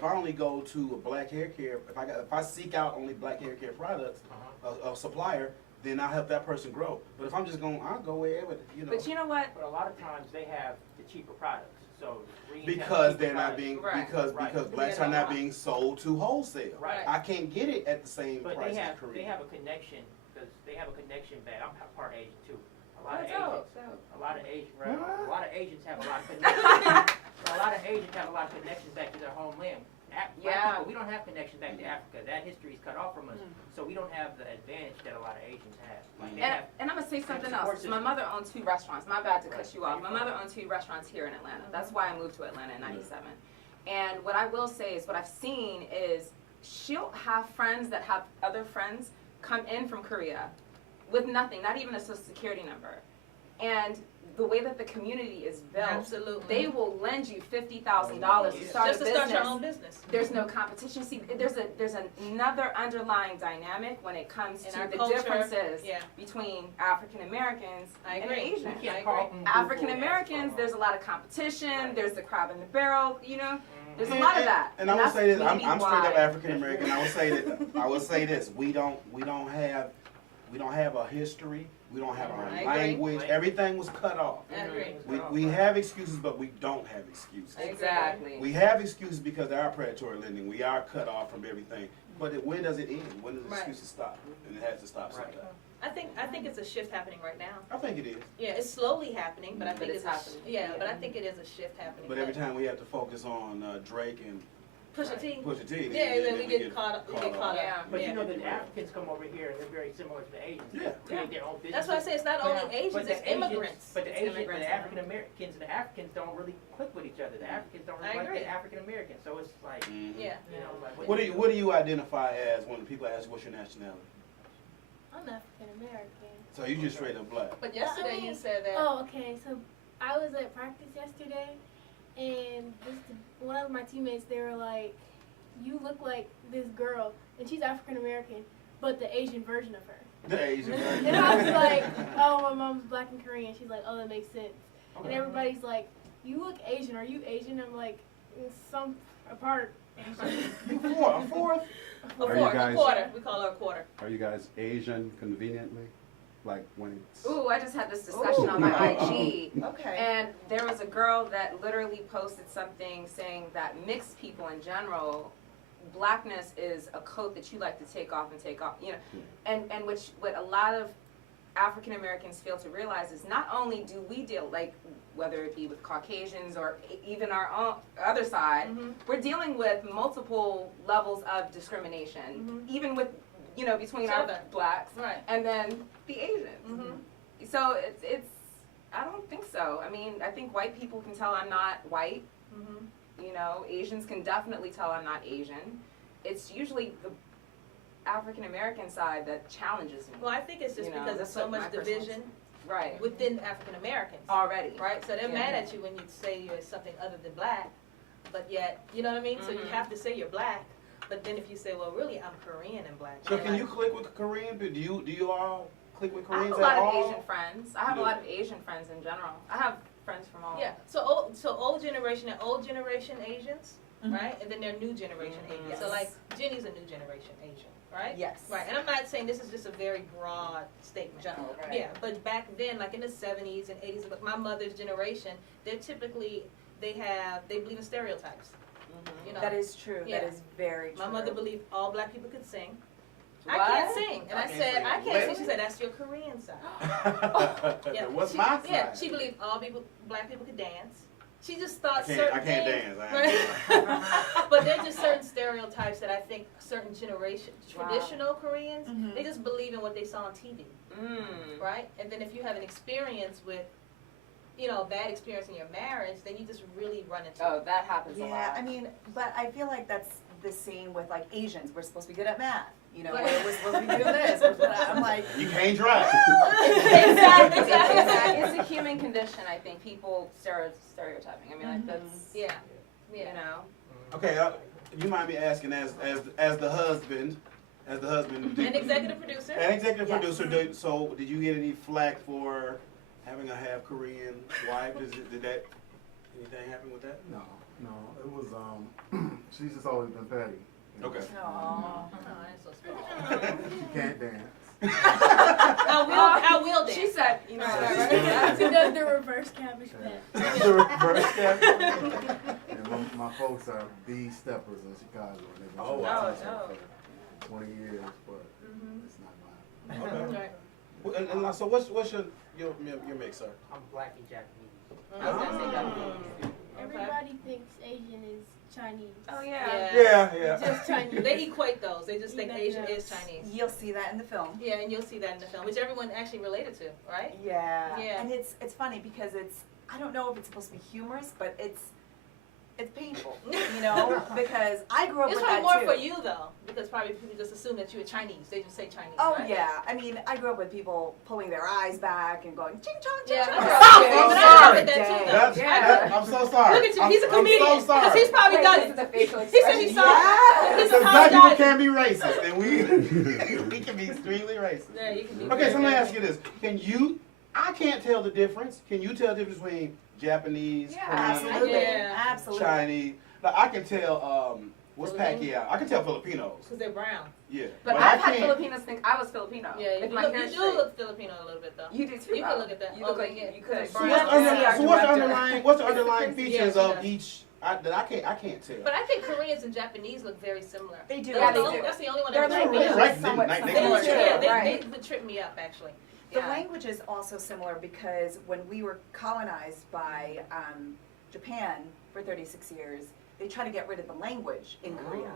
I only go to a black hair care, if I seek out only black hair care products, a supplier, then I'll help that person grow. But if I'm just going, I'll go wherever, you know. But you know what? But a lot of times they have the cheaper products. So because they're not being because blacks are not being sold to wholesale. Right. I can't get it at the same but price they as have Korea. they have a connection because they have a connection back. I'm part Asian too. A lot of Asians have a lot of connections. A lot of Asians have a lot of connections back to their homeland. Black people, we don't have connections back to Africa. That history is cut off from us. So we don't have the advantage that a lot of Asians have. And I'm going to say something else. My mother owned 2 restaurants. My bad to cut you off. My mother owned 2 restaurants here in Atlanta. That's why I moved to Atlanta in '97. And what I will say is what I've seen is she'll have friends that have other friends come in from Korea with nothing, not even a social security number. And the way that the community is built, they will lend you $50,000 to start just to start your own business. There's no competition. See, there's another underlying dynamic when it comes to the culture, differences between African Americans and Asians. African Americans, there's a lot of competition. There's the crab in the barrel. You know, there's a lot of that. And I will say this: I'm straight up African American. I will say this: we don't have a history. We don't have our language. Everything was cut off. We have excuses, but we don't have excuses. Exactly. We have excuses because there are predatory lending. We are cut off from everything. But when does it end? When does the excuses stop? And it has to stop sometime. I think it's a shift happening right now. I think it is. Yeah, it's slowly happening, but I think it's happening. but I think it is a shift happening. But every time we have to focus on Drake and Pusha T. then we get caught up. But you know that the Africans come over here and they're very similar to the Asians. Create their own business. That's why I say it's not only Asians, it's immigrants. But the African Americans and the Africans don't really click with each other. The Africans don't really like the African Americans. So it's like, you know, like what do you identify as when people ask what's your nationality? I'm African American. So you just straight up black. But yesterday you said that. Oh, okay. So I was at practice yesterday, and one of my teammates, they were like, "You look like this girl, and she's African American, but the Asian version of her." The Asian version. And I was like, "Oh, my mom's black and Korean." She's like, "Oh, that makes sense." And everybody's like, "You look Asian. Are you Asian?" I'm like, "Some a part A fourth? A quarter. We call her a quarter. Are you guys Asian conveniently? Like when it's... Ooh, I just had this discussion on my IG. Okay. And there was a girl that literally posted something saying that mixed people in general, blackness is a coat that you like to take off and take off, you know, and which what a lot of African Americans fail to realize is not only do we deal, like, whether it be with Caucasians or even our own other side, we're dealing with multiple levels of discrimination, even with, you know, between our blacks and then the Asians. So it's, I don't think so. I mean, I think white people can tell I'm not white. You know, Asians can definitely tell I'm not Asian. It's usually the African American side that challenges me. Well, I think it's just because there's so much division within African Americans already. Right? So they're mad at you when you say you're something other than black, but yet, you know what I mean? So you have to say you're black, but then if you say, well, really, I'm Korean and black. So can you click with Korean? Do you all click with Koreans I have a lot at of all? Asian friends. I have a lot of Asian friends in general. I have friends from all. Yeah. So old generation Asians, right? And then there are new generation Asians. So like Jenny's a new generation Asian, right? Yes. Right. And I'm not saying this is just a very broad statement. General, right. Yeah. But back then, like in the 70s and 80s, like my mother's generation, they're typically they believe in stereotypes. You know? That is true. Yeah. That is very true. My mother believed all black people could sing. What? I can't sing. And I said, I can't Really? sing. She said, that's your Korean side. What's my side? Yeah, she believed all black people could dance. She just thought I can't dance. But there are just certain stereotypes that I think certain traditional Koreans, they just believe in what they saw on TV. Right? And then if you have an experience with, you know, a bad experience in your marriage, then you just really run into Oh, that happens a lot. Yeah, I mean, but I feel like that's the same with like Asians. We're supposed to be good at math. You know, we're supposed to be doing this. I'm like, you can't drive. Exactly. It's a human condition, I think. People stereotyping. I mean, like that's you know. Okay, you might be asking as the husband, and executive producer. And executive producer. So did you get any flack for having a half Korean wife? Did that anything happen with that? No, it was she's just always been Patty. Okay. Aww. That's so small. She can't dance. I will dance. She said, you know, She does the reverse cabbage patch. The reverse cabbage. And my folks are the steppers in Chicago. And they've been Oh, wow. for 20 years, but it's not mine. Okay. And so what's your mix, sir? I'm black and Japanese. I was gonna say Japanese. Everybody thinks Asian is Chinese. Oh yeah. Yeah. Just Chinese. They equate those. They just think Asian is Chinese. You'll see that in the film. Yeah, and you'll see that in the film, which everyone actually related to, right? Yeah. Yeah. And it's funny because I don't know if it's supposed to be humorous, but it's painful, you know, because I grew up It's with probably that more too. for you though, because probably people just assume that you're Chinese. They just say Chinese. Oh right? yeah, I mean, I grew up with people pulling their eyes back and going ching chong ching Yeah, chong. I grew up with that too, though. I'm so sorry. Look at you. He's a comedian. I'm so sorry. Because he's probably done it. He said he saw it. He's Because black people apologizing. can be racist, and we can be extremely racist. Yeah, you can be Okay, so let me very ask you this: I can't tell the difference. Can you tell the difference between Japanese, Korean, Absolutely. Chinese? Like, I can tell. What's Pacquiao? I can tell Filipinos. Because they're brown. Yeah. But I've had Filipinos think I was Filipino. Yeah, If you my look, hair's you do straight. look Filipino a little bit though. You do too. You can look at that. You look Okay, like yeah. you could. So what's the underlying features of each? That I can't tell. But I think Koreans and Japanese look very similar. They do. That's, They the, do. that's the only one Their that would trip me language up. is somewhat They- similar. They would trip me up actually. The language is also similar because when we were colonized by Japan for 36 years, they tried to get rid of the language in Korea.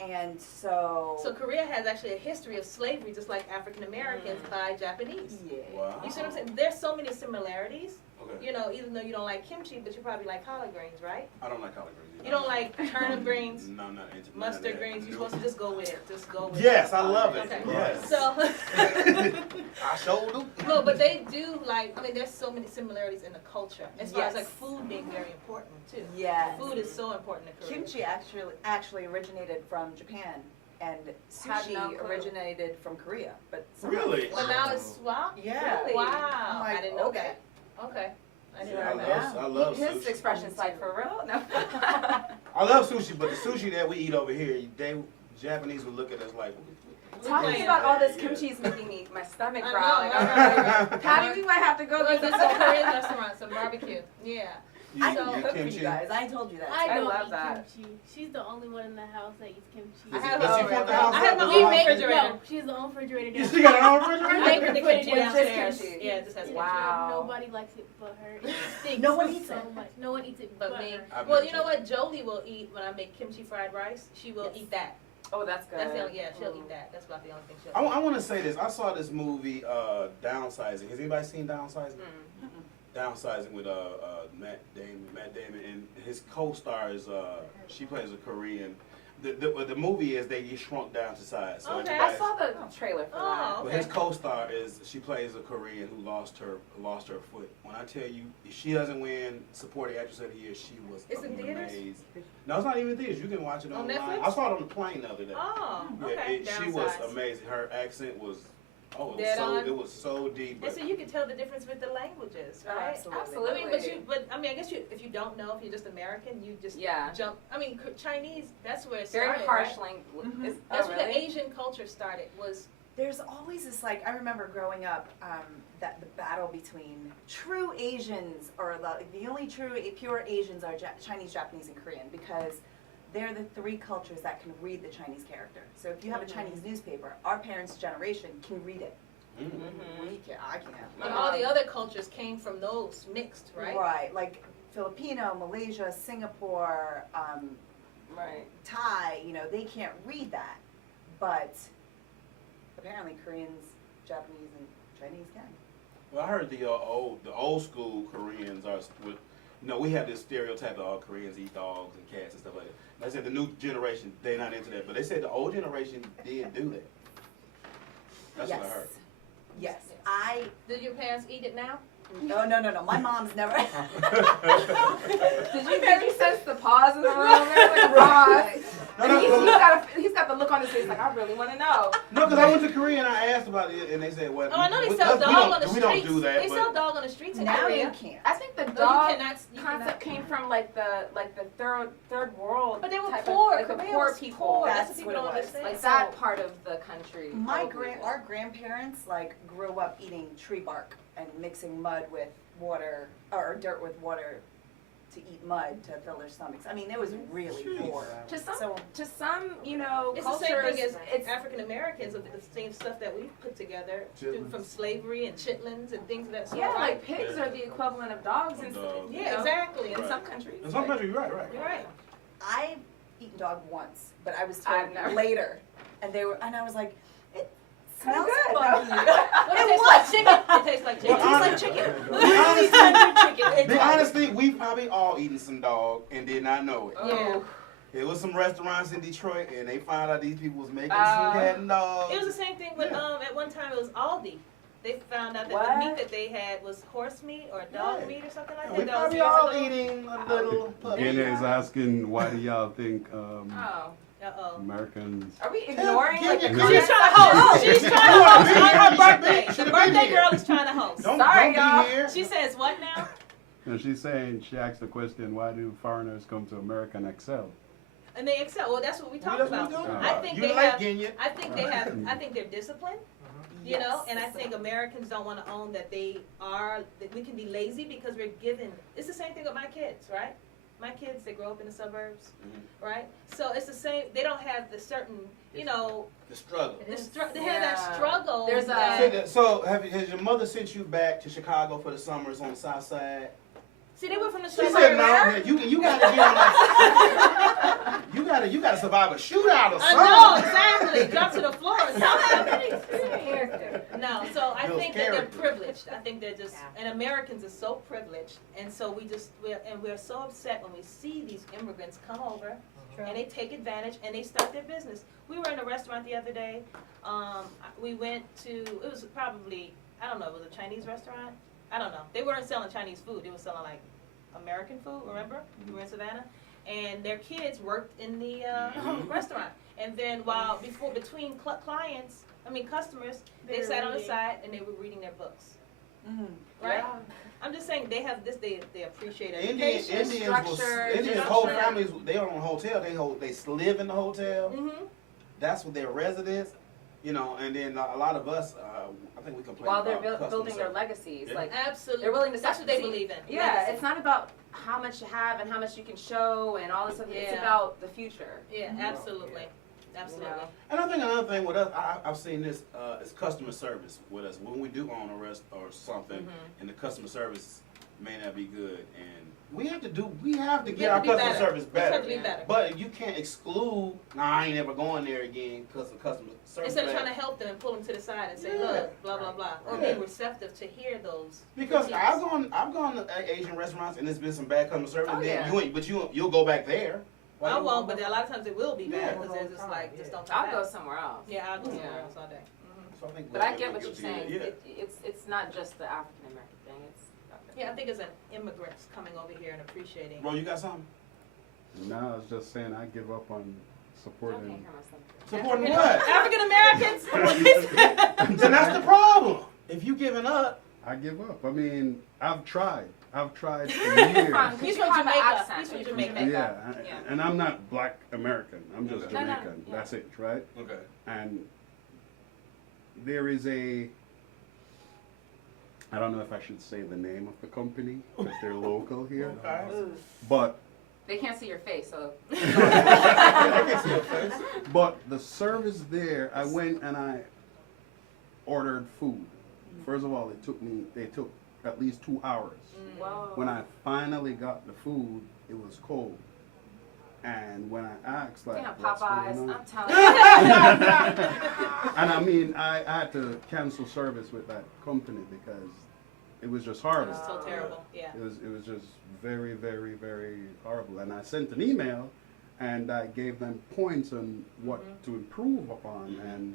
And so Korea has actually a history of slavery, just like African Americans by Japanese. Yeah. Wow. You see what I'm saying? There's so many similarities. Okay. You know, even though you don't like kimchi, but you probably like collard greens, right? I don't like collard greens. You don't like turnip greens, No, I'm not into mustard greens. You're supposed to just go with it. Just go with Yes, it. I love it. Okay. Yes. So. I sure do. No, but they do like. I mean, there's so many similarities in the culture as far as Yes. like food being very important too. Yes. Food is so important in Korea. kimchi actually originated from Japan, and Had no sushi clue. originated from Korea. But Really? But now it's wow. Yeah. Wow. I'm like, I didn't know okay. that. Okay. I didn't Yeah, know I that. love His sushi. expression's like, for real? No. I love sushi, but the sushi that we eat over here, Japanese would look at us like. Talking about all this kimchi is making my stomach growl. Patty, we might have to go get some Korean restaurant, some barbecue. Yeah. I don't cook for you guys. I told you that. I don't love eat that. kimchi. She's the only one in the house that eats kimchi. I have my own refrigerator. No, she has the own refrigerator. She got her own refrigerator? We make her put it downstairs. Yeah, it just has Wow. Nobody likes it but her. It stinks No one eats so it. much. No one eats it But me. I've Well, never you know what? Jolie will eat when I make kimchi fried rice. She will eat that. Oh, that's good. That's the only, she'll eat that. That's about the only thing she'll I want to say this. I saw this movie, Downsizing. Has anybody seen Downsizing? Downsizing with Matt Damon, and his co-star is she plays a Korean. The movie is they get shrunk down to size. So Okay, I saw the trailer for that. But his co-star is she plays a Korean who lost her foot. When I tell you, if she doesn't win supporting actress of the year, she was It's in theaters? amazing. No, it's not even theaters. You can watch it On online. Netflix? I saw it on the plane the other day. Oh, Yeah, okay. she was Downsized. amazing. Her accent was Dead on. it was so deep. And so you can tell the difference with the languages, Oh, right? absolutely. I mean, I guess if you don't know, if you're just American, you just jump. I mean, Chinese, that's where it started. Very harsh right? language. That's where the Asian culture started. Was There's always this, like, I remember growing up, that the battle between true Asians, or the only true pure Asians are Chinese, Japanese, and Korean, because they're the three cultures that can read the Chinese character. So if you have a Chinese newspaper, our parents' generation can read it. We can't, I can't. and all the other cultures came from those mixed, right? Right, like Filipino, Malaysia, Singapore, right, Thai, they can't read that. But apparently Koreans, Japanese, and Chinese can. Well, I heard the old school Koreans are with. We have this stereotype that all Koreans eat dogs and cats and stuff like that. Like I said the new generation, they're not into that. But they said the old generation did do that. That's what I heard. Yes. Did your parents eat it now? No. My mom's never. Did you sense the pause in the room? There was like a pause. He's got the look on his face like, I really want to know. No, because I went to Korea and I asked about it, and they said, "Well, Oh, I know they sell dog on the streets. We don't do that." They sell dog on the streets in Now Korea. you can't. I think the No, dog you cannot. came from like the third world. But they were type poor. Of, like the Korea poor was people. poor. That's That's what what people it don't was. understand. Like that part of the country. Our grandparents grew up eating tree bark and mixing mud with water or dirt with water to eat mud to fill their stomachs. I mean, it was really poor. To some, So- it's the same cultures. thing as African Americans of the same stuff that we put together from slavery and chitlins and things of that sort. Yeah, right? like pigs are the equivalent of dogs in Yeah, exactly. in some countries. In some countries, right. You're right. I've eaten dog once, but I was I've told never. later, and I was like, it smells good. funny. It tastes like chicken. It tastes like chicken. Well, It tastes like chicken. The honest thing, we've probably all eaten some dog and did not know it. Yeah. There was some restaurants in Detroit, and they found out these people was making some cat and dogs. It was the same thing with at one time it was Aldi. They found out that What? the meat that they had was horse meat or dog meat or something like that. We That was probably years all ago. eating a little puppy. Jenna is asking, why do y'all think Uh-oh. Americans? Are we ignoring like the She's She's trying to host. She's trying to host on her birthday. Should've The been birthday here. girl is trying to host. Don't Sorry, be y'all. here. She says what now? And she's saying, she asked the question, why do foreigners come to America and excel? And they excel. Well, that's what we talked That's what about. we talking I about. think You they like have. Genya. I think they're disciplined. You know, and I think Americans don't want to own that they are. That we can be lazy because we're given. It's the same thing with my kids, right? My kids, they grow up in the suburbs, right? So it's the same. They don't have the certain, The struggle. They have that struggle. There's So has your mother sent you back to Chicago for the summers on the South Side? See, they were from the She suburbs. said no. You gotta get on that. you gotta survive a shootout or something. I know, exactly. Drop to the floor or something. No, so I Builds think that they're character. privileged. I think they're just, and Americans are so privileged, and so we're so upset when we see these immigrants come over, and they take advantage, and they start their business. We were in a restaurant the other day. We went to, it was probably, I don't know, it was a Chinese restaurant? I don't know. They weren't selling Chinese food. They were selling like American food, remember? We were in Savannah. And their kids worked in the restaurant. And then between customers, they sat on the side and they were reading their books. Right? Yeah. I'm just saying they have this. They appreciate Indians, education. Indian whole families. They don't own a hotel. They live in the hotel. Mm-hmm. That's what their residence. You know, and then a lot of us, I think we complain While they're about building their service. legacies, Yeah. like Absolutely, they're willing to that's what they see- believe in. Yeah, Legacy. it's not about how much you have and how much you can show and all this stuff. It's Yeah. about the future. Yeah, absolutely, absolutely. You know? And I think another thing with us, I've seen this is customer service with us. When we do own a rest or something, and the customer service may not be good, and we have to get our customer service better. But you can't exclude. Nah, I ain't ever going there again because of customer service. Instead of trying to help them and pull them to the side and say, look, blah blah blah, or be receptive to hear those. Because critiques. I've gone to Asian restaurants and there's been some bad customer service. Oh, and then yeah. you'll go back there. I won't, but a lot of times it will be bad because they're just like, just don't talk I'll go back. somewhere else. Yeah, I'll go somewhere else all day. So I think But I get what you're saying. Yeah. It's not just the African American thing. Yeah, I think it's an immigrants coming over here and appreciating. Bro, you got something? No, I was just saying I give up on supporting. Supporting what? African Americans. Then that's the problem. If you giving up, I give up. I mean, I've tried for years. He's from Jamaica. He's from Jamaica. Yeah, and I'm not Black American. I'm just No, no, Jamaican. yeah. That's it, right? Okay. And there is I don't know if I should say the name of the company because they're local here, but They can't see your face, so. But the service there, I went and I ordered food. First of all, they took at least 2 hours. Whoa. When I finally got the food, it was cold. And when I asked, like, what's Popeyes, going on? I'm telling you. And I mean, I had to cancel service with that company because it was just horrible. It was so terrible, yeah. It was just very, very, very horrible. And I sent an email and I gave them points on what to improve upon, and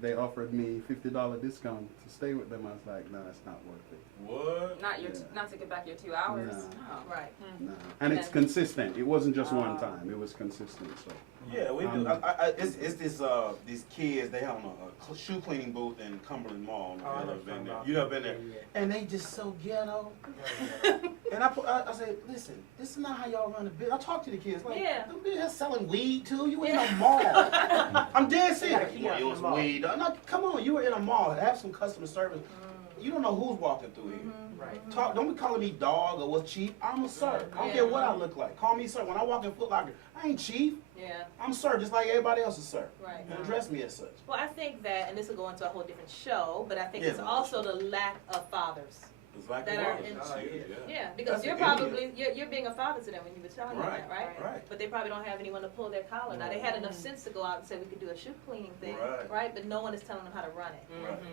they offered me $50 discount to stay with them. I was like, no, it's not worth it. What? Not to get back your 2 hours. No. No. Right. No. And it's consistent. It wasn't just one time. It was consistent. So. Yeah, we do. It's this these kids. They have a shoe cleaning booth in Cumberland Mall. You never been there? You never been there? And they just so ghetto. And I say, listen, this is not how y'all run a business. I talk to the kids like, they're selling weed too. You in a mall? I'm dead serious. You want some weed? No, come on. You were in a mall. Have some customer service. You don't know who's walking through here. Right. Don't be calling me dog or what's cheap. I'm a sir. I don't care what I look like. Call me sir. When I walk in Foot Locker, I ain't chief. Yeah. I'm sir, just like everybody else is sir. Right. And address me as such. Well, I think that, and this will go into a whole different show, but I think Yeah, it's also the lack of fathers. It's like that are in, because That's you're the probably you're being a father to them when you were telling them Right, that, right? right. But they probably don't have anyone to pull their collar. Now they had enough sense to go out and say we could do a shoe cleaning thing, right? But no one is telling them how to run it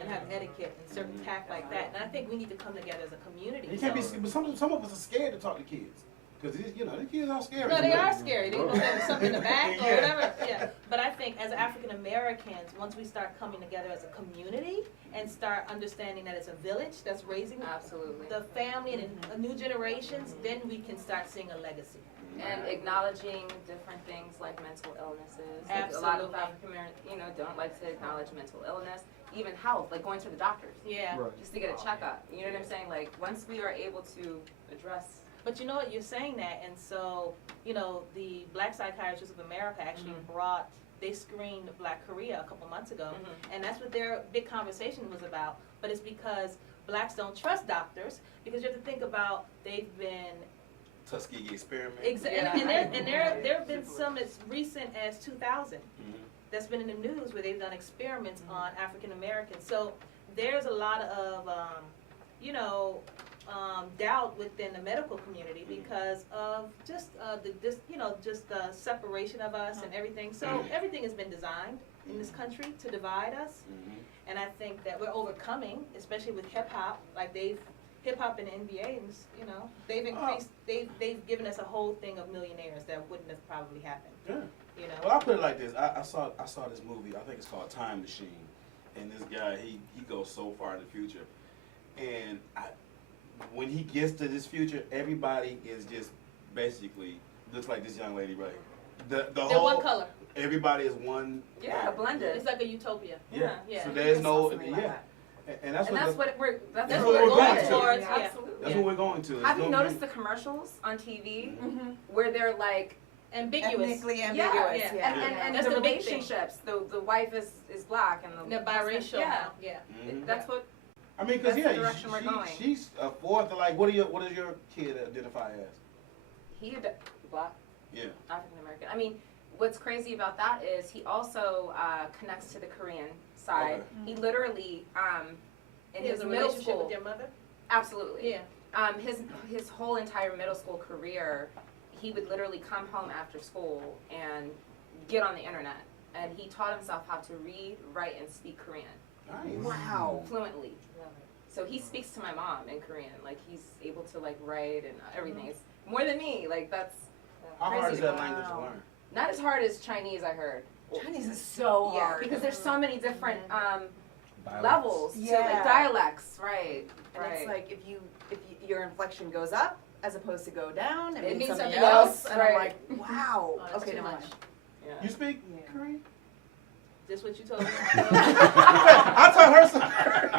and have etiquette and certain tact like that. And I think we need to come together as a community. You can't be, but some of us are scared to talk to kids. Because, you know, the kids are scary. No, they are scary. They know there's something in the back or whatever. Yeah. But I think as African Americans, once we start coming together as a community and start understanding that it's a village that's raising the family and new generations, then we can start seeing a legacy. And acknowledging different things like mental illnesses. Like a lot of African Americans, don't like to acknowledge mental illness, even health, like going to the doctors. Yeah. Just to get a checkup. You know what I'm saying? Like once we are able to address. But you know what, you're saying that, and so, the Black Psychiatrists of America actually they screened Black Korea a couple months ago, and that's what their big conversation was about. But it's because blacks don't trust doctors, because you have to think about they've been Tuskegee experiment. And there have been some as recent as 2000 that's been in the news where they've done experiments on African Americans. So there's a lot of, doubt within the medical community because of just the separation of us and everything. So everything has been designed in this country to divide us, and I think that we're overcoming, especially with hip hop. Like hip hop and NBA, they've increased. They've given us a whole thing of millionaires that wouldn't have probably happened. Yeah. Well, I'll put it like this. I saw this movie. I think it's called Time Machine, and this guy he goes so far in the future, and when he gets to this future, everybody is just basically looks like this young lady right here. The They're whole one color. Everybody is one. Yeah, blended. It's like a utopia. Yeah. Yeah. So there's no. Like Yeah. that. And that's what we're going going towards. to. Absolutely. That's what we're going to. Have you noticed the commercials on TV where they're like ambiguous? Ethnically ambiguous. Yeah. And That's the the big thing. relationships. The wife is black and they're biracial. Yeah. That's what. I mean, because the direction we're going. she's a fourth. Like, what does your kid identify as? He black. Yeah. African American. I mean, what's crazy about that is he also connects to the Korean side. Okay. He literally in his middle relationship school with your mother. Absolutely. Yeah. His whole entire middle school career, he would literally come home after school and get on the internet, and he taught himself how to read, write, and speak Korean. Nice. Wow. Fluently. So he speaks to my mom in Korean. Like he's able to like write and everything. It's more than me. Like that's How crazy hard is to that me. language to learn? Not as hard as Chinese, I heard. Chinese is so Yeah, hard. because there's so many different Dialects. levels to Yeah. like dialects, right? And right. it's like if your inflection goes up as opposed to go down, It means something something else. else, And right. I'm like, wow. Oh, that's Okay, too never much. mind. Yeah. You speak Korean? That's what you told me. I taught her some.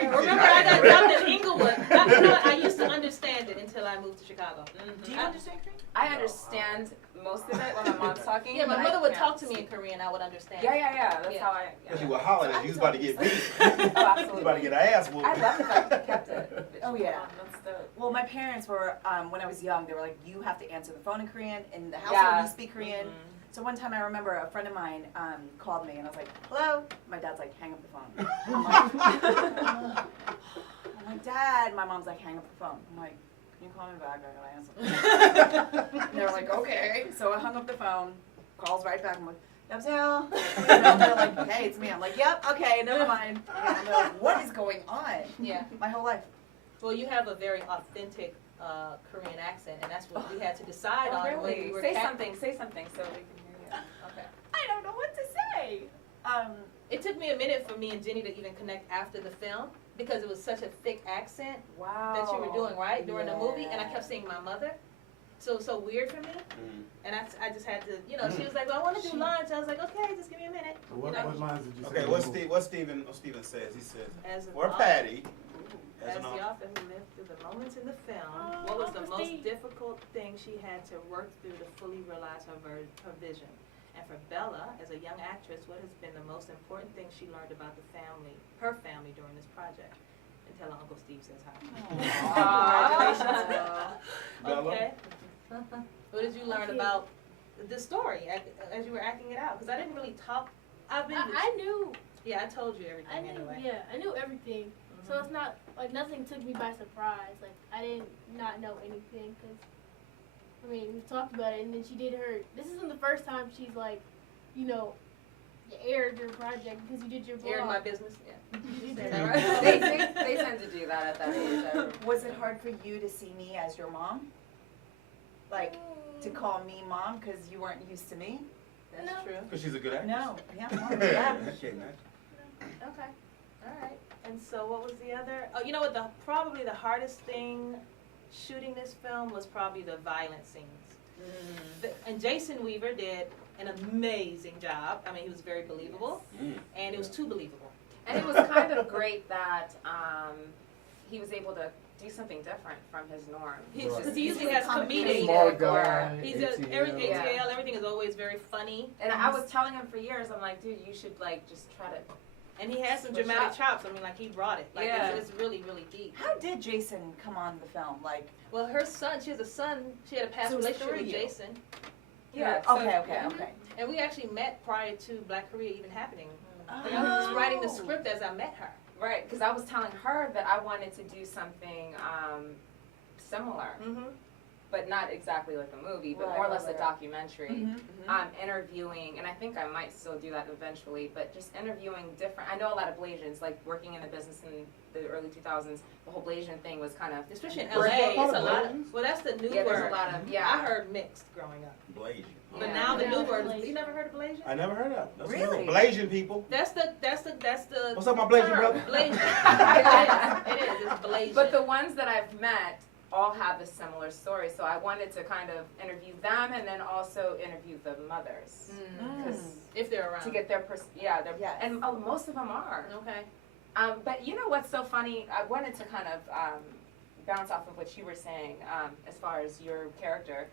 Remember, I got dropped in Inglewood. I used to understand it until I moved to Chicago. Do you understand Korean? I understand most of it when my mom's talking. Yeah, my but mother I would can't talk to me in speak. Korean. I would understand. Yeah. That's how I. Because you were hollering at you was about to get beat. Oh, You absolutely. was about to get her ass whooped. I love the fact that you kept it. Oh, yeah. That's the. Well, my parents were, when I was young, they were like, you have to answer the phone in Korean. In the household, Yeah. you speak Korean. So one time I remember a friend of mine called me and I was like, hello? My dad's like, hang up the phone. I'm like, Dad. My mom's like, hang up the phone. I'm like, can you call me back? I gotta answer. And they were like, okay. So I hung up the phone, calls right back. I'm like, 여보세요? And they're like, hey, it's me. I'm like, yep, okay, never mind. And they're like, what is going on? Yeah. My whole life. Well, you have a very authentic Korean accent, and that's what we had to decide on when we were Say something so we can hear you. Okay. I don't know what to say. It took me a minute for me and Jenny to even connect after the film because it was such a thick accent that you were doing, right, during the movie, and I kept seeing my mother. So it was so weird for me, and I just had to, she was like, well, I want to do lines. I was like, okay, just give me a minute. What lines did you say? Okay, what Steven says? He says, As an or author- Patty. As the author who lived through the moments in the film, what was the most difficult thing she had to work through to fully realize her vision? And for Bella, as a young actress, what has been the most important thing she learned about her family during this project? And tell her Uncle Steve says hi. Congratulations. Bella? Okay. What did you learn about the story as you were acting it out? Because I didn't really talk. I knew. Yeah, I told you everything anyway. Yeah, I knew everything. So it's not, like, nothing took me by surprise. Like, I didn't not know anything, because, I mean, we talked about it, and then she did this isn't the first time she's, like, you aired your project because you did your blog. Aired my business, yeah. They tend to do that at that age. Was it hard for you to see me as your mom? Like, to call me mom because you weren't used to me? That's true. Because she's a good actress. No. Yeah. Yeah. Okay. All right. And so what was the other? Oh, you know what? Probably the hardest thing shooting this film was probably the violent scenes. And Jason Weaver did an amazing job. I mean, he was very believable, and it was too believable. And it was kind of great that he was able to do something different from his norm. Because he usually has comedic. He's ATL. Everything is always very funny. And I was telling him for years, I'm like, dude, you should just try to. And he has some dramatic chops. I mean, he brought it. It's really, really deep. How did Jason come on the film? Well, her son, she has a son. She had a past relationship with Jason. Yeah. Okay. And we actually met prior to Black Korea even happening. I was writing the script as I met her. Right, because I was telling her that I wanted to do something similar. But not exactly like a movie, but more or less a documentary. Interviewing, and I think I might still do that eventually, but just interviewing different, I know a lot of Blasians, like working in the business in the early 2000s, the whole Blasian thing was kind of, especially in LA, it's a lot of, well, that's the new word. There's a lot of, I heard mixed growing up. Blasian. But now the new word, you never heard of Blasian? I never heard of it. Really? Blasian people. That's the. What's up, my Blasian brother? Blasian. It is. It's Blasian. But the ones that I've met all have a similar story, so I wanted to kind of interview them and then also interview the mothers, if they're around, to get their and most of them are. Okay. But you know what's so funny? I wanted to kind of bounce off of what you were saying as far as your character.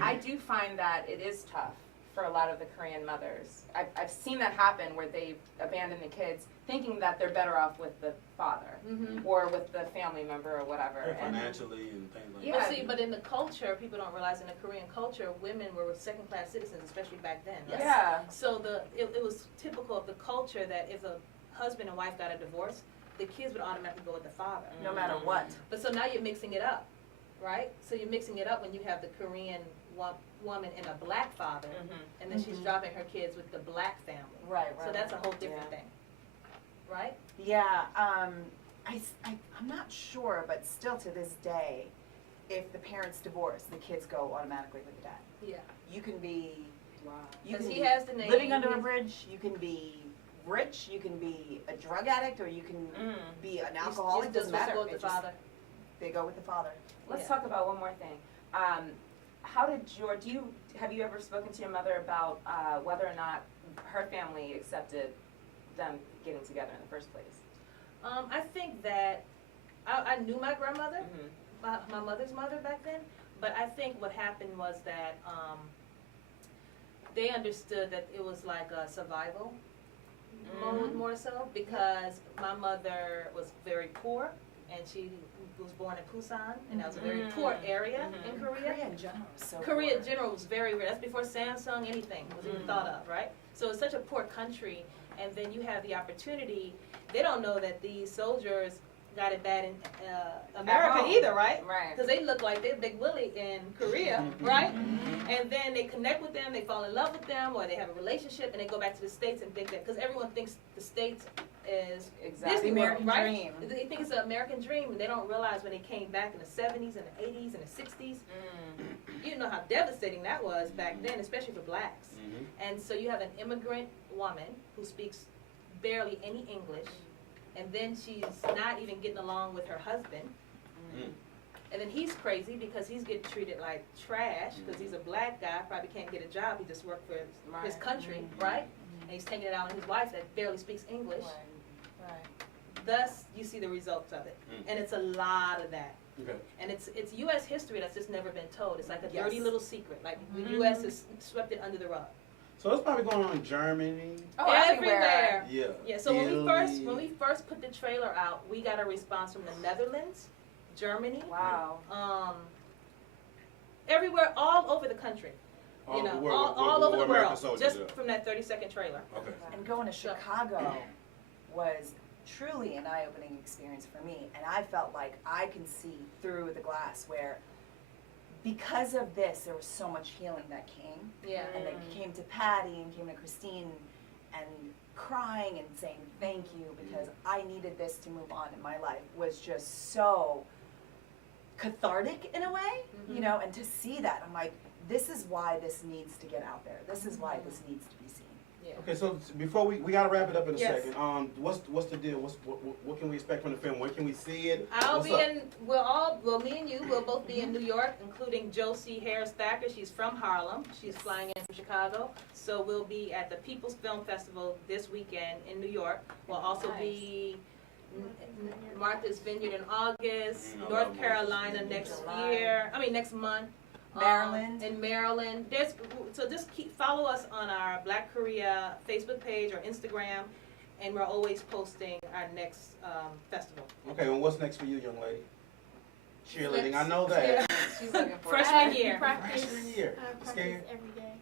I do find that it is tough for a lot of the Korean mothers. I've seen that happen where they abandon the kids thinking that they're better off with the father or with the family member or whatever. Financially and things like Yeah. that. See, but in the culture, people don't realize in the Korean culture, women were second-class citizens, especially back then. Right? Yeah. So it was typical of the culture that if a husband and wife got a divorce, the kids would automatically go with the father. No matter what. But so now you're mixing it up, right? So you're mixing it up when you have the Korean woman and a black father, and then she's dropping her kids with the black family. Right. So that's a whole different thing, right? Yeah, I'm not sure, but still to this day, if the parents divorce, the kids go automatically with the dad. Yeah. You can be, you 'Cause can he be has the name, living under a he's- bridge, you can be rich, you can be a drug addict, or you can be an alcoholic, You're doesn't supposed to matter. go with It the just- father. They go with the father. Let's talk about one more thing. How did have you ever spoken to your mother about whether or not her family accepted them getting together in the first place? I think that I knew my grandmother, my mother's mother back then, but I think what happened was that they understood that it was like a survival mode more so, because my mother was very poor, and she was born in Busan, and that was a very poor area in Korea. Korea in general is so Korea in poor. general was very rare. That's before Samsung, anything was even thought of, right? So it's such a poor country, and then you have the opportunity. They don't know that these soldiers got it bad in America either, right? Right. Because they look like they're Big Willie in Korea, right? And then they connect with them, they fall in love with them, or they have a relationship, and they go back to the States and think that, because everyone thinks the States is Exactly. Disney World, American right? dream. They think it's an American dream, and they don't realize when they came back in the 70s and the 80s and the 60s, you know how devastating that was back then, especially for blacks. And so you have an immigrant woman who speaks barely any English, and then she's not even getting along with her husband. And then he's crazy because he's getting treated like trash because he's a black guy, probably can't get a job, he just worked for his country, right? And he's taking it out on his wife that barely speaks English. Thus, you see the results of it. And it's a lot of that. Okay. And it's U.S. history that's just never been told. It's like a dirty little secret. Like the U.S. has swept it under the rug. So it's probably going on in Germany. Everywhere. Yeah. Yeah. So when we first put the trailer out, we got a response from the Netherlands, Germany. Wow. Everywhere, all over the country. All You over know, the world, all over the American world, soldiers, just yeah. from that 30-second trailer. Okay. And going to Chicago was truly an eye-opening experience for me, and I felt like I can see through the glass where, because of this, there was so much healing that came. Yeah. And that came to Patty and came to Christine and crying and saying thank you because I needed this to move on in my life was just so cathartic in a way, you know, and to see that, I'm like, this is why this needs to get out there. This is why this needs to be seen. Yeah. Okay, so before we gotta wrap it up in a Yes. second. What's the deal? What can we expect from the film? When can we see it? I'll What's be up? me and you will both be in New York, including Josie Harris Thacker. She's from Harlem. She's flying in from Chicago. So we'll be at the People's Film Festival this weekend in New York. We'll also be Martha's Vineyard in August, North Carolina next month. Maryland. In Maryland. So just follow us on our Black Korea Facebook page or Instagram, and we're always posting our next festival. Okay, well, what's next for you, young lady? Cheerleading, I know that. She's looking for freshman year. Freshman year. Scared? every day.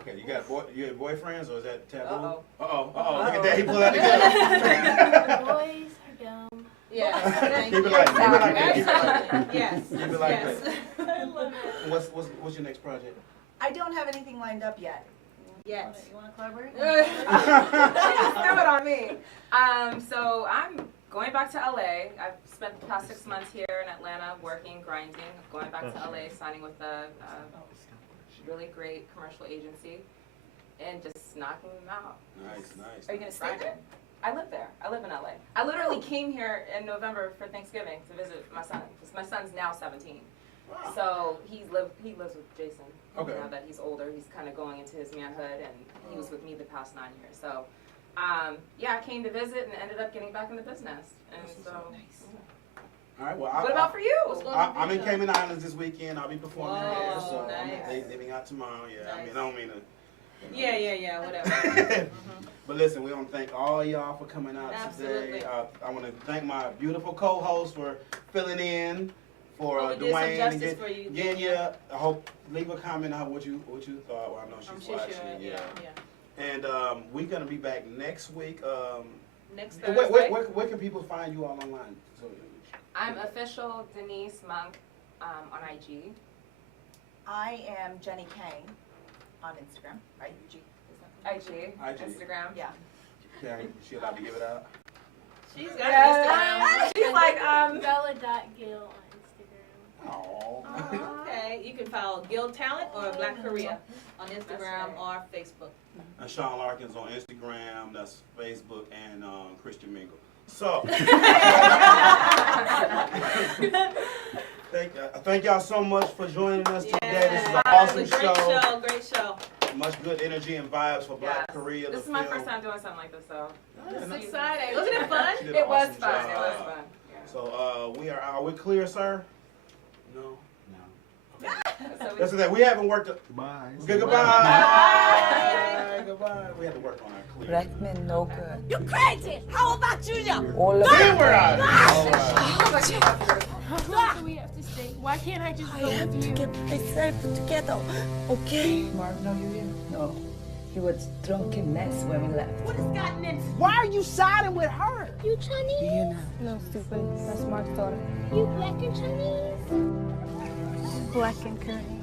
Okay, you got you have boyfriends, or is that taboo? Uh-oh. Look at that, he pulled out together. Boys are dumb. Yeah. Keep it like that. Yes. Keep it like Yes. that. I love it. What's your next project? I don't have anything lined up yet. Yes. You want to collaborate? Throw it on me. So I'm going back to LA. I've spent the past 6 months here in Atlanta working, grinding. Going back to LA, signing with a really great commercial agency, and just knocking them out. Nice. Are you going to stay there? I live there. I live in LA. I literally came here in November for Thanksgiving to visit my son. 'Cause my son's now 17. Wow. So he lives with Jason. Okay. Now that he's older, he's kind of going into his manhood, and he was with me the past 9 years. So yeah, I came to visit and ended up getting back in the business. And so. All right, well, What about for you? I'm in Cayman Islands this weekend. I'll be performing there, so nice. I'm leaving out tomorrow. Yeah, Nice. I don't mean to. Yeah, whatever. But listen, we want to thank all y'all for coming out Absolutely. today. I want to thank my beautiful co-host for filling in for we did some Dwayne justice and for you, Genya. I hope leave a comment on what you thought. Well, I know she's watching. Yeah. And we're gonna be back next week. Next and Thursday. where can people find you all online? I'm official Denise Monk on IG. I am Jenny Kang on Instagram, right? IG. Instagram. Yeah. Okay, she allowed to give it out? She's got Instagram. She's like, Bella.Gill on Instagram. Oh. Okay, you can follow Gill Talent or Black Korea on Instagram or Facebook. And Sean Larkins on Instagram, that's Facebook, and Christian Mingle. So, thank y'all so much for joining us today. This is an awesome show. Great show. Much good energy and vibes for Black Korea. This is my first time doing something like this, so. It's exciting. Wasn't it fun? She did It an was awesome fun. job. It was fun. Yeah. So are we clear, sir? No. So That's that. We haven't worked. Goodbye. Goodbye. Bye. Goodbye. We had to work on our clear. Black men no good. You crazy! How about you, yo? All of Then we're out. How long do we have to stay? Why can't I just go with you? Get myself together, okay? Mark, no, you didn't. No, he was drunken mess when we left. What has gotten into? Why are you siding with her? You Chinese? You know. No, stupid. That's Mark's daughter. You black and Chinese? Black and Korean.